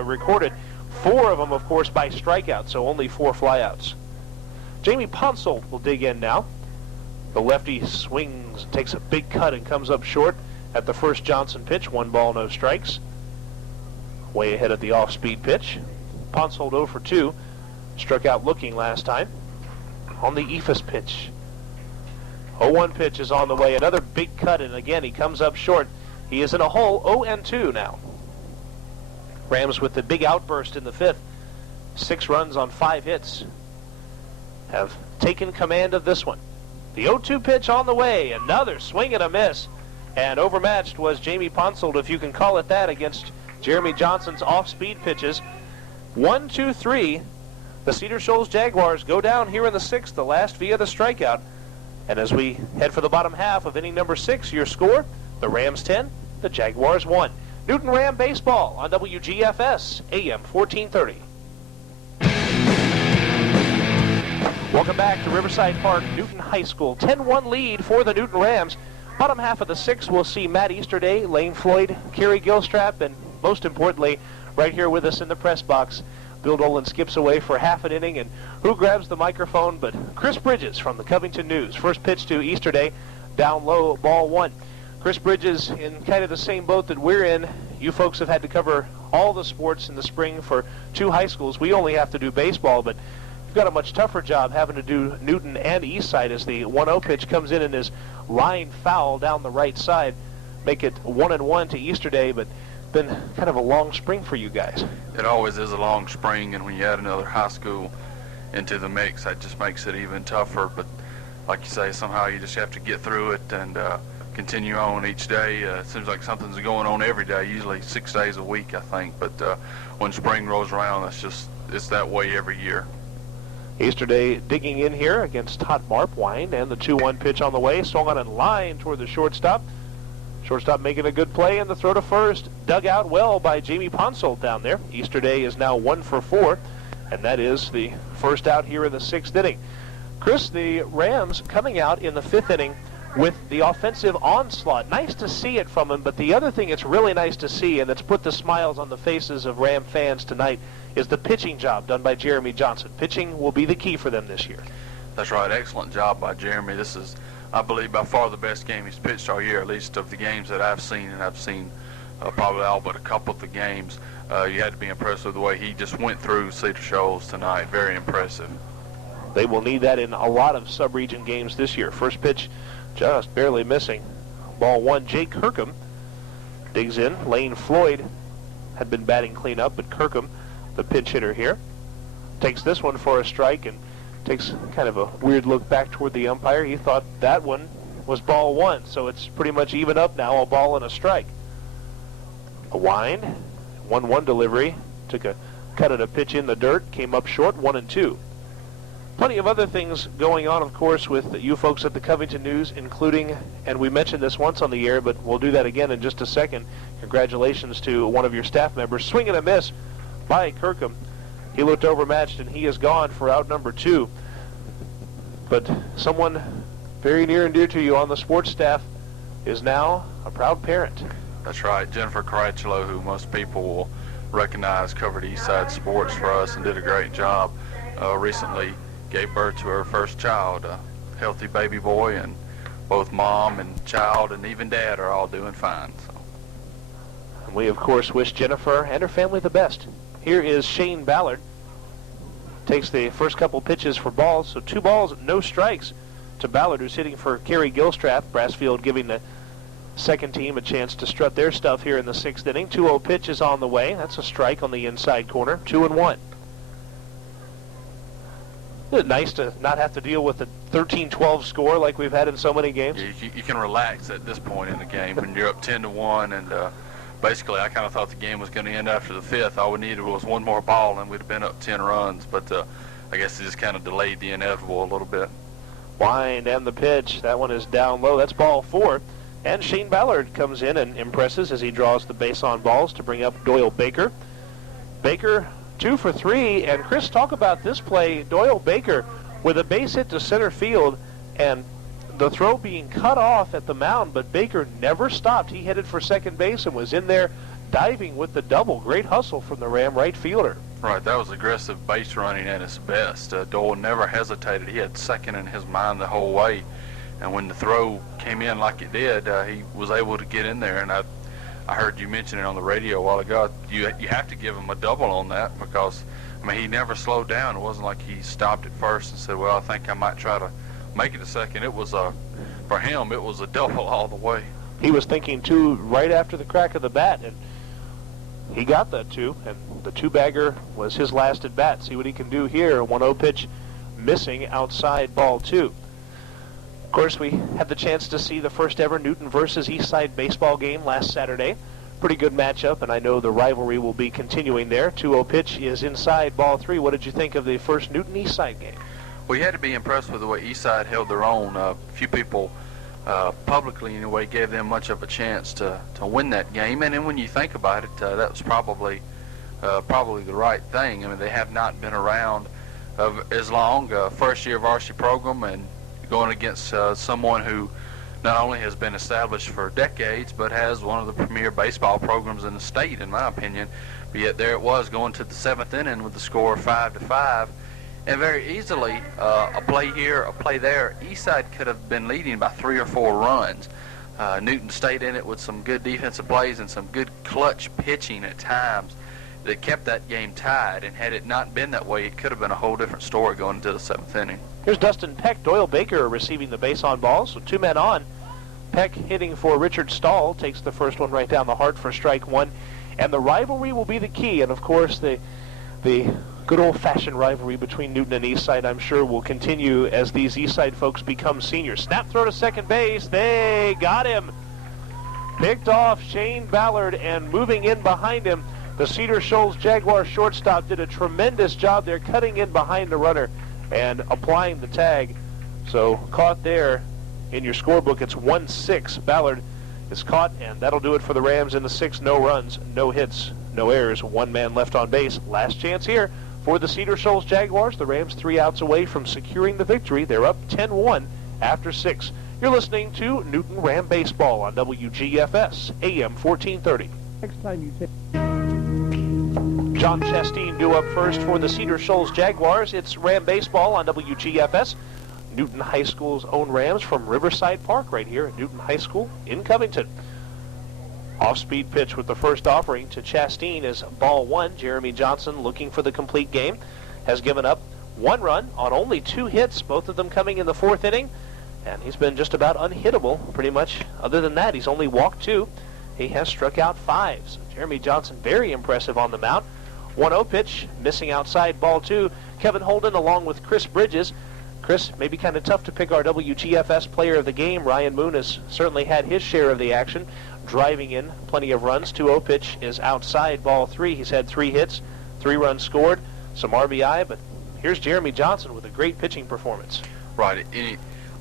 4 of them, of course, by strikeout, so only 4 flyouts. Jamie Ponsold will dig in now. The lefty swings, takes a big cut, and comes up short at the first Johnson pitch. 1 ball, no strikes. Way ahead at the off-speed pitch. Ponsold 0 for 2. Struck out looking last time. On the Ephus pitch. 0-1 pitch is on the way. Another big cut, and again, he comes up short. He is in a hole, 0-2 now. Rams with the big outburst in the 5th. 6 runs on 5 hits. Have taken command of this one. The 0-2 pitch on the way. Another swing and a miss. And overmatched was Jamie Ponsold, if you can call it that, against Jeremy Johnson's off-speed pitches. 1-2-3. The Cedar Shoals Jaguars go down here in the 6th, the last via the strikeout. And as we head for the bottom half of inning number 6, your score, the Rams 10, the Jaguars 1. Newton Ram Baseball on WGFS, AM 1430. Welcome back to Riverside Park, Newton High School. 10-1 lead for the Newton Rams. Bottom half of the 6th, we'll see Matt Easterday, Lane Floyd, Kerry Gilstrap, and most importantly, right here with us in the press box, Bill Dolan skips away for half an inning, and who grabs the microphone but Chris Bridges from the Covington News. First pitch to Easterday, down low, ball 1. Chris Bridges in kind of the same boat that we're in. You folks have had to cover all the sports in the spring for 2 high schools. We only have to do baseball, but you've got a much tougher job having to do Newton and Eastside as the 1-0 pitch comes in and is line foul down the right side. Make it 1-1 to Easterday, but been kind of a long spring for you guys. It always is a long spring, and when you add another high school into the mix, that just makes it even tougher. But like you say, somehow you just have to get through it and continue on each day. It seems like something's going on every day, usually 6 days a week, I think. But when spring rolls around, it's that way every year. Easterday digging in here against Todd Marpwine, and the 2-1 pitch on the way, swung on in line toward the shortstop. Shortstop making a good play, and the throw to first, dug out well by Jamie Ponsold down there. Easterday is now 1 for 4, and that is the first out here in the 6th inning. Chris, the Rams coming out in the 5th inning with the offensive onslaught. Nice to see it from him, but the other thing it's really nice to see, and that's put the smiles on the faces of Ram fans tonight, is the pitching job done by Jeremy Johnson. Pitching will be the key for them this year. That's right. Excellent job by Jeremy. This is, I believe, by far the best game he's pitched all year, at least of the games that I've seen, and I've seen probably all but a couple of the games. You had to be impressed with the way he just went through Cedar Shoals tonight. Very impressive. They will need that in a lot of sub-region games this year. First pitch just barely missing. Ball 1, Jake Kirkham digs in. Lane Floyd had been batting cleanup, but Kirkham, the pinch hitter here, takes this one for a strike and takes kind of a weird look back toward the umpire. He thought that one was ball 1, so it's pretty much even up now, a ball and a strike. A wind, 1-1 delivery, took a cut at a pitch in the dirt, came up short, 1-2. Plenty of other things going on, of course, with you folks at the Covington News, including, and we mentioned this once on the air, but we'll do that again in just a second. Congratulations to one of your staff members. Swing and a miss by Kirkham. He looked overmatched, and he is gone for out number 2. But someone very near and dear to you on the sports staff is now a proud parent. That's right. Jennifer Caracciolo, who most people will recognize, covered Eastside Sports for us and did a great job. Recently gave birth to her first child, a healthy baby boy, and both mom and child and even dad are all doing fine. So. And we, of course, wish Jennifer and her family the best. Here is Shane Ballard. Takes the first couple pitches for balls, so 2 balls, no strikes to Ballard, who's hitting for Kerry Gilstrap. Brassfield giving the second team a chance to strut their stuff here in the 6th inning. 2-0 pitch is on the way. That's a strike on the inside corner. 2-1. Isn't it nice to not have to deal with a 13-12 score like we've had in so many games? You can relax at this point in the game when you're up 10-1, and basically I kind of thought the game was going to end after the 5th. All we needed was one more ball, and we'd have been up 10 runs. But I guess it just kind of delayed the inevitable a little bit. Wind and the pitch. That one is down low. That's ball 4. And Shane Ballard comes in and impresses as he draws the base on balls to bring up Doyle Baker. Baker 2 for 3, and Chris, talk about this play. Doyle Baker with a base hit to center field, and the throw being cut off at the mound, but Baker never stopped. He headed for second base and was in there diving with the double. Great hustle from the Ram right fielder. Right, that was aggressive base running at its best. Doyle never hesitated. He had second in his mind the whole way, and when the throw came in like it did, he was able to get in there. And I heard you mention it on the radio a while ago. You have to give him a double on that because, I mean, he never slowed down. It wasn't like he stopped at first and said, well, I think I might try to make it a second. It was for him, it was a double all the way. He was thinking 2 right after the crack of the bat, and he got that 2, and the 2-bagger was his last at bat. See what he can do here. 1-0 pitch missing outside, ball 2. Of course, we had the chance to see the first ever Newton versus Eastside baseball game last Saturday. Pretty good matchup, and I know the rivalry will be continuing there. 2-0 pitch is inside, ball 3. What did you think of the first Newton Eastside game? Well, you had to be impressed with the way Eastside held their own. Few people publicly anyway gave them much of a chance to win that game, and then when you think about it, that was probably the right thing. I mean, they have not been around as long, first year varsity program, and going against someone who not only has been established for decades, but has one of the premier baseball programs in the state, in my opinion. But yet there it was going to the 7th inning with the score of 5-5. And very easily, a play here, a play there, Eastside could have been leading by 3 or 4 runs. Newton stayed in it with some good defensive plays and some good clutch pitching at times that kept that game tied. And had it not been that way, it could have been a whole different story going into the 7th inning. Here's Dustin Peck. Doyle Baker receiving the base on ball, so 2 men on. Peck hitting for Richard Stahl, takes the first one right down the heart for strike 1. And the rivalry will be the key, and of course the good old-fashioned rivalry between Newton and Eastside, I'm sure, will continue as these Eastside folks become seniors. Snap throw to second base. They got him. Picked off Shane Ballard, and moving in behind him, the Cedar Shoals Jaguar shortstop did a tremendous job there, cutting in behind the runner and applying the tag. So caught there in your scorebook. It's 1-6. Ballard is caught, and that'll do it for the Rams in the 6th. No runs, no hits, no errors. 1 man left on base. Last chance here for the Cedar Shoals Jaguars. The Rams 3 outs away from securing the victory. They're up 10-1 after 6. You're listening to Newton Ram Baseball on WGFS, AM 1430. Next time you take... John Chastain due up first for the Cedar Shoals Jaguars. It's Ram Baseball on WGFS. Newton High School's own Rams from Riverside Park right here at Newton High School in Covington. Off-speed pitch with the first offering to Chastain is ball 1. Jeremy Johnson, looking for the complete game, has given up 1 run on only 2 hits, both of them coming in the 4th inning, and he's been just about unhittable pretty much. Other than that, he's only walked 2. He has struck out 5. So Jeremy Johnson, very impressive on the mound. 1-0 pitch, missing outside, ball 2. Kevin Holden along with Chris Bridges. Chris, maybe kind of tough to pick our WGFS player of the game. Ryan Moon has certainly had his share of the action, driving in plenty of runs. 2-0 pitch is outside, ball 3. He's had 3 hits, 3 runs scored, some RBI, but here's Jeremy Johnson with a great pitching performance. Right.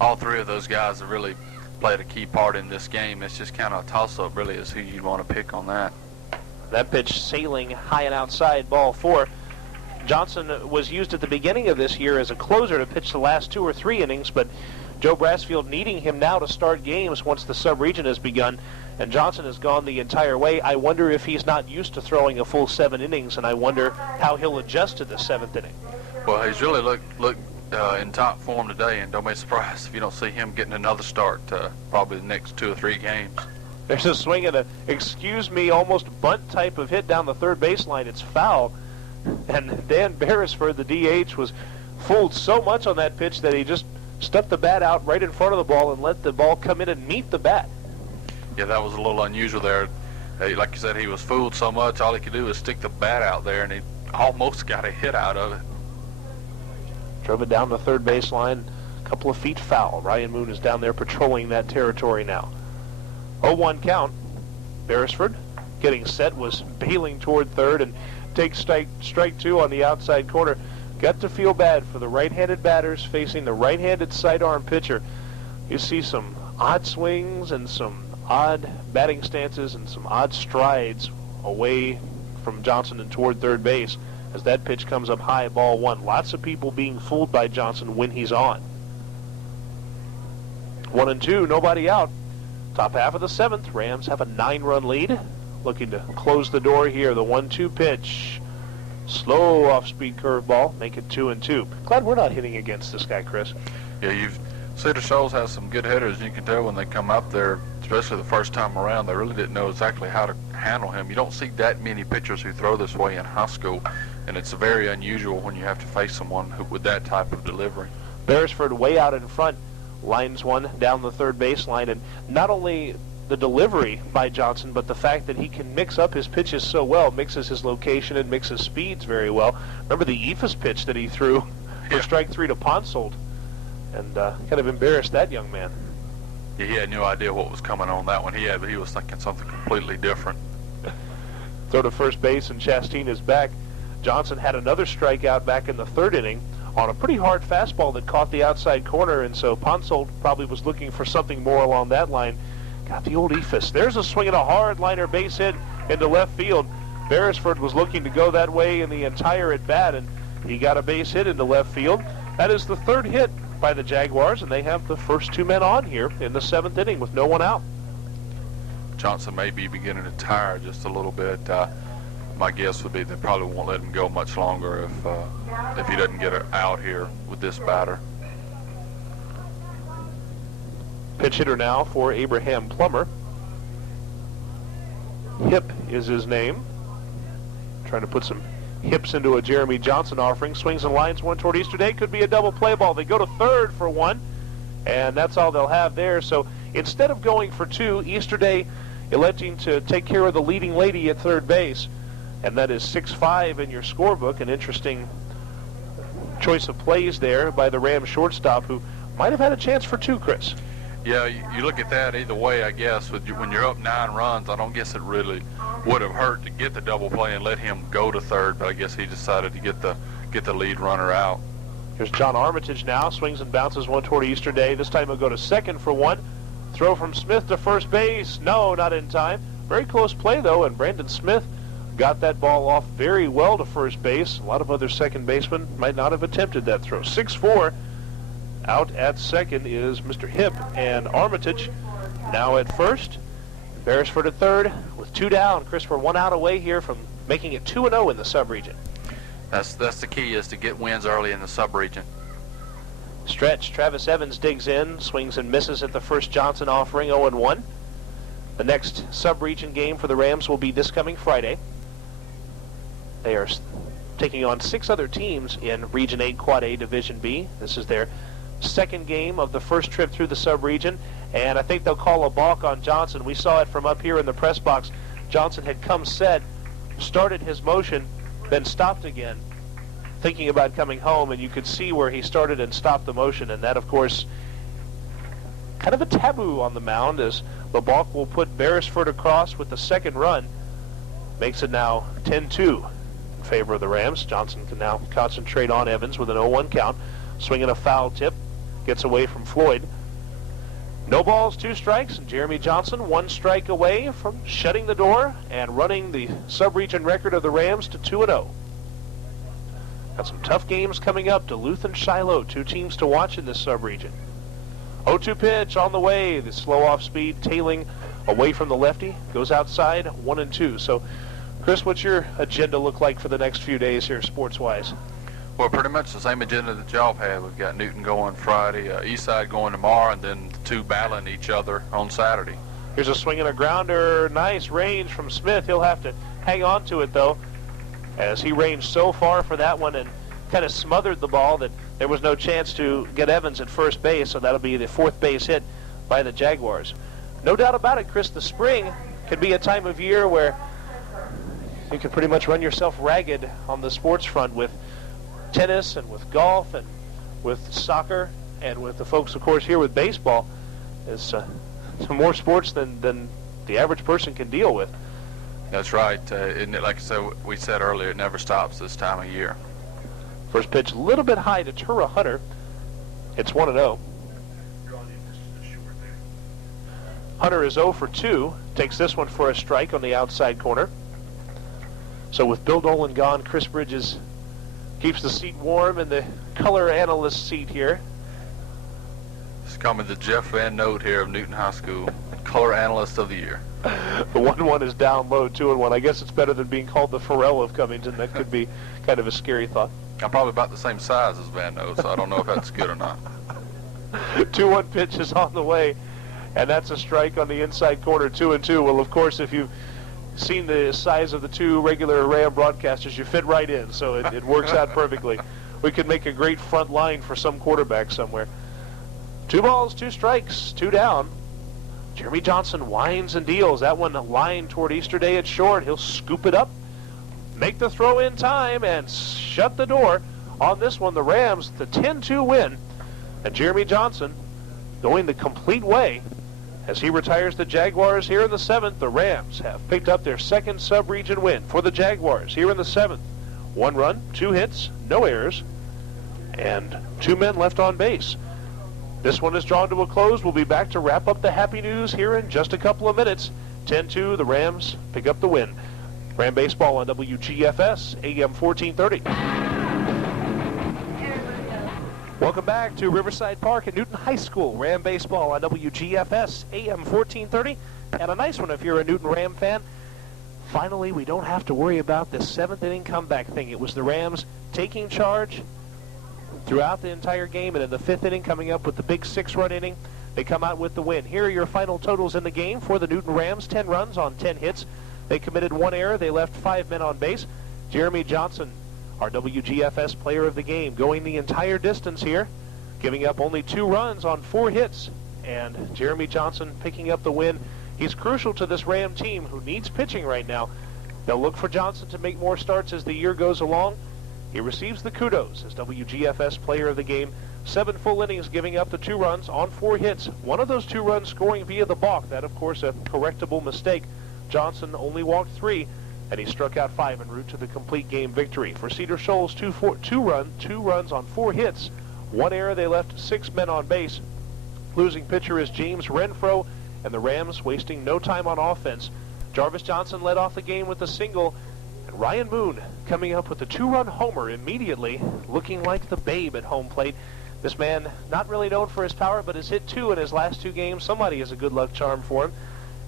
All 3 of those guys have really played a key part in this game. It's just kind of a toss-up, really, as who you'd want to pick on that. That pitch sailing high and outside, ball 4. Johnson was used at the beginning of this year as a closer to pitch the last 2 or 3 innings, but Joe Brassfield needing him now to start games once the sub-region has begun, and Johnson has gone the entire way. I wonder if he's not used to throwing a full 7 innings, and I wonder how he'll adjust to the 7th inning. Well, he's really looked in top form today, and don't be surprised if you don't see him getting another start probably the next 2 or 3 games. There's a swing and a, excuse me, almost bunt type of hit down the third baseline. It's foul. And Dan Beresford, the DH, was fooled so much on that pitch that he just stuck the bat out right in front of the ball and let the ball come in and meet the bat. Yeah, that was a little unusual there. Like you said, he was fooled so much, all he could do was stick the bat out there, and he almost got a hit out of it. Drove it down the third baseline, a couple of feet foul. Ryan Moon is down there patrolling that territory now. 0-1 count. Beresford getting set, was bailing toward third, and takes strike 2 on the outside corner. Got to feel bad for the right-handed batters facing the right-handed sidearm pitcher. You see some odd swings and some odd batting stances and some odd strides away from Johnson and toward third base as that pitch comes up high, ball 1. Lots of people being fooled by Johnson when he's on. 1-2, nobody out. Top half of the 7th, Rams have a 9-run lead. Looking to close the door here. The 1-2 pitch. Slow off-speed curveball. Make it 2-2. Glad we're not hitting against this guy, Chris. Yeah, Cedar Shoals has some good hitters. You can tell when they come up there, especially the first time around, they really didn't know exactly how to handle him. You don't see that many pitchers who throw this way in high school, and it's very unusual when you have to face someone with that type of delivery. Beresford way out in front. Lines one down the third baseline, and not only the delivery by Johnson, but the fact that he can mix up his pitches so well, mixes his location and mixes speeds very well. Remember the Ephus pitch that he threw for strike 3 to Ponsold, and kind of embarrassed that young man. Yeah, he had no idea what was coming on that one. He was thinking something completely different. Throw to first base, and Chastain is back. Johnson had another strikeout back in the 3rd inning on a pretty hard fastball that caught the outside corner, and so Ponsold probably was looking for something more along that line. Got the old Ephus. There's a swing and a hard liner base hit into left field. Beresford was looking to go that way in the entire at-bat, and he got a base hit into left field. That is the 3rd hit by the Jaguars, and they have the first 2 men on here in the 7th inning with no one out. Johnson may be beginning to tire just a little bit. My guess would be they probably won't let him go much longer if he doesn't get out here with this batter. Pitch hitter now for Abraham Plummer. Hip is his name. Trying to put some hips into a Jeremy Johnson offering. Swings and lines one toward Easterday. Could be a double play ball. They go to third for one, and that's all they'll have there. So instead of going for 2, Easterday electing to take care of the leading lady at third base, and that is 6-5 in your scorebook. An interesting choice of plays there by the Rams shortstop, who might have had a chance for 2, Chris. Yeah, you look at that either way, I guess. When you're up 9 runs, I don't guess it really would have hurt to get the double play and let him go to third, but I guess he decided to get the lead runner out. Here's John Armitage now. Swings and bounces one toward Easterday. This time he'll go to second for 1. Throw from Smith to first base. No, not in time. Very close play, though, and Brandon Smith got that ball off very well to first base. A lot of other second basemen might not have attempted that throw. 6-4. Out at second is Mr. Hip, and Armitage now at first. Beresford at third with 2 down. Christopher 1 out away here from making it 2-0 in the sub-region. That's the key, is to get wins early in the sub-region. Stretch. Travis Evans digs in, swings and misses at the first Johnson offering, 0-1. The next sub-region game for the Rams will be this coming Friday. They are taking on 6 other teams in Region 8 Quad A Division B. This is their second game of the first trip through the sub-region, and I think they'll call a balk on Johnson. We saw it from up here in the press box. Johnson had come set, started his motion, then stopped again, thinking about coming home, and you could see where he started and stopped the motion, and that, of course, kind of a taboo on the mound, as the balk will put Beresford across with the second run. Makes it now 10-2 in favor of the Rams. Johnson can now concentrate on Evans with an 0-1 count. Swinging a foul tip, gets away from Floyd. No balls, 2 strikes, and Jeremy Johnson 1 strike away from shutting the door and running the sub-region record of the Rams to 2-0. Got some tough games coming up. Duluth and Shiloh, 2 teams to watch in this sub-region. 0-2 pitch on the way. The slow off speed, tailing away from the lefty, goes outside, 1-2. So, Chris, what's your agenda look like for the next few days here, sports-wise? Well, pretty much the same agenda that y'all have. We've got Newton going Friday, Eastside going tomorrow, and then the 2 battling each other on Saturday. Here's a swing and a grounder. Nice range from Smith. He'll have to hang on to it, though, as he ranged so far for that one and kind of smothered the ball that there was no chance to get Evans at first base, so that'll be the 4th base hit by the Jaguars. No doubt about it, Chris, the spring can be a time of year where you can pretty much run yourself ragged on the sports front with tennis and with golf and with soccer and with the folks, of course, here with baseball. It's more sports than the average person can deal with. That's right. Like we said earlier, it never stops this time of year. First pitch a little bit high to Tura Hunter. It's 1-0. Hunter is 0 for 2. Takes this one for a strike on the outside corner. So with Bill Dolan gone, Chris Bridges keeps the seat warm in the color analyst seat here. It's call me the Jeff Van Note here of Newton High School, color analyst of the year. The 1-1 is down low, 2-1. I guess it's better than being called the Pharrell of Covington. That could be kind of a scary thought. I'm probably about the same size as Van Note, so I don't know if that's good or not. 2-1 pitch is on the way, and that's a strike on the inside corner, 2-2. Well, of course, if you've seen the size of the 2 regular Ram broadcasters, you fit right in, so it works out perfectly. We could make a great front line for some quarterback somewhere. 2 balls, 2 strikes, 2 down. Jeremy Johnson winds and deals. That one line toward Easterday at short. He'll scoop it up, make the throw in time, and shut the door on this one. The Rams, the 10-2 win. And Jeremy Johnson going the complete way as he retires the Jaguars here in the 7th. The Rams have picked up their 2nd sub-region win for the Jaguars here in the 7th. 1 run, 2 hits, no errors, and 2 men left on base. This one is drawn to a close. We'll be back to wrap up the happy news here in just a couple of minutes. 10-2, the Rams pick up the win. Ram Baseball on WGFS, AM 1430. Welcome back to Riverside Park at Newton High School. Ram baseball on WGFS AM 1430. And a nice one if you're a Newton Ram fan. Finally, we don't have to worry about this 7th inning comeback thing. It was the Rams taking charge throughout the entire game, and in the 5th inning coming up with the big 6-run inning, they come out with the win. Here are your final totals in the game for the Newton Rams. 10 runs on 10 hits. They committed 1 error. They left 5 men on base. Jeremy Johnson, our WGFS player of the game, going the entire distance here, giving up only 2 runs on 4 hits. And Jeremy Johnson picking up the win. He's crucial to this Ram team who needs pitching right now. They'll look for Johnson to make more starts as the year goes along. He receives the kudos as WGFS player of the game. 7 full innings, giving up the 2 runs on 4 hits. One of those 2 runs scoring via the balk. That, of course, a correctable mistake. Johnson only walked 3, and he struck out 5 en route to the complete game victory. For Cedar Shoals, 2 runs on 4 hits. 1 error. They left 6 men on base. Losing pitcher is James Renfro, and the Rams wasting no time on offense. Jarvis Johnson led off the game with a single, and Ryan Moon coming up with a 2-run homer immediately, looking like the babe at home plate. This man, not really known for his power, but has hit 2 in his last 2 games. Somebody is a good luck charm for him,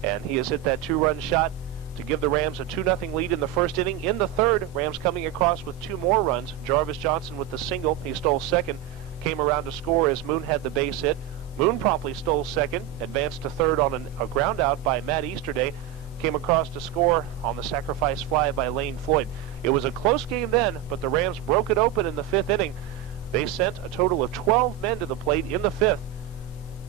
and he has hit that 2-run shot to give the Rams a 2-0 lead in the 1st inning. In the 3rd, Rams coming across with 2 more runs. Jarvis Johnson with the single. He stole 2nd, came around to score as Moon had the base hit. Moon promptly stole 2nd, advanced to 3rd on a ground out by Matt Easterday, came across to score on the sacrifice fly by Lane Floyd. It was a close game then, but the Rams broke it open in the 5th inning. They sent a total of 12 men to the plate in the 5th.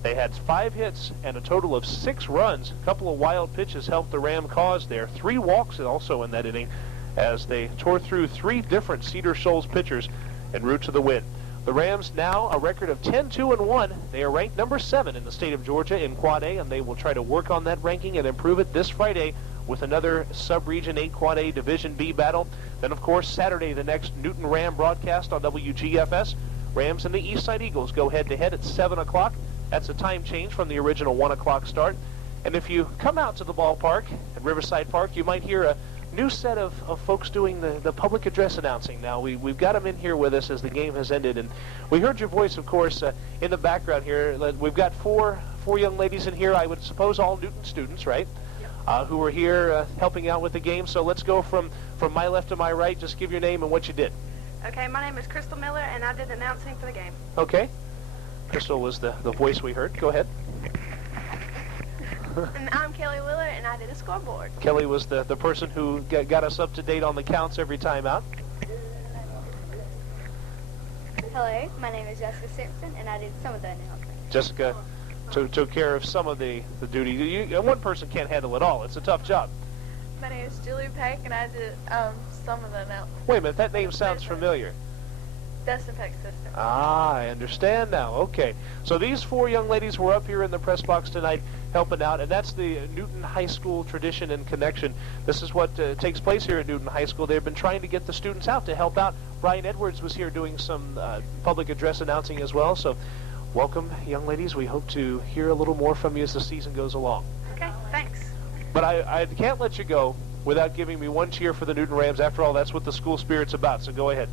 They had 5 hits and a total of 6 runs. A couple of wild pitches helped the Ram cause there. 3 walks also in that inning as they tore through 3 different Cedar Shoals pitchers en route to the win. The Rams now a record of 10-2-1. They are ranked number 7 in the state of Georgia in Quad A, and they will try to work on that ranking and improve it this Friday with another Sub-Region 8 Quad A Division B battle. Then, of course, Saturday, the next Newton Ram broadcast on WGFS. Rams and the Eastside Eagles go head-to-head at 7 o'clock. That's a time change from the original 1 o'clock start. And if you come out to the ballpark at Riverside Park, you might hear a new set of folks doing the public address announcing. Now, we've got them in here with us as the game has ended. And we heard your voice, of course, in the background here. We've got four young ladies in here, I would suppose all Newton students, right? Who are here helping out with the game. So let's go from my left to my right. Just give your name and what you did. Okay, my name is Crystal Miller, and I did announcing for the game. Okay. Crystal was the voice we heard. Go ahead. And I'm Kelly Willer, and I did a scoreboard. Kelly was the person who got us up to date on the counts every time out. Hello, my name is Jessica Simpson, and I did some of the announcing. Jessica took care of some of the duty. One person can't handle it all. It's a tough job. My name is Julie Peck, and I did some of the announcing. Wait a minute, that name sounds familiar. Dustin Peck's sister. Ah, I understand now. Okay. So these 4 young ladies were up here in the press box tonight helping out, and that's the Newton High School tradition and connection. This is what takes place here at Newton High School. They've been trying to get the students out to help out. Brian Edwards was here doing some public address announcing as well. So welcome, young ladies. We hope to hear a little more from you as the season goes along. Okay, thanks. But I can't let you go without giving me one cheer for the Newton Rams. After all, that's what the school spirit's about, so go ahead.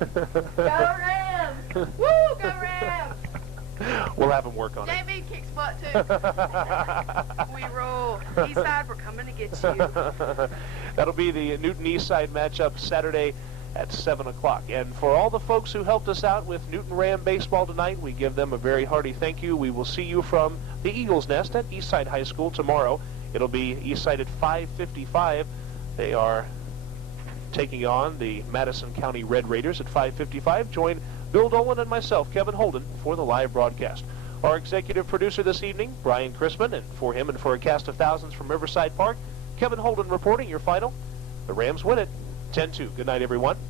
Go Rams! Woo, go Rams! We'll have them work on it. JB kicks butt too. We roll. Eastside, we're coming to get you. That'll be the Newton Eastside matchup Saturday at 7 o'clock. And for all the folks who helped us out with Newton Ram baseball tonight, we give them a very hearty thank you. We will see you from the Eagles Nest at Eastside High School tomorrow. It'll be Eastside at 5:55. They are taking on the Madison County Red Raiders at 5:55. Join Bill Dolan and myself, Kevin Holden, for the live broadcast. Our executive producer this evening, Brian Crispin, and for him and for a cast of thousands from Riverside Park, Kevin Holden reporting your final. The Rams win it 10-2. Good night, everyone.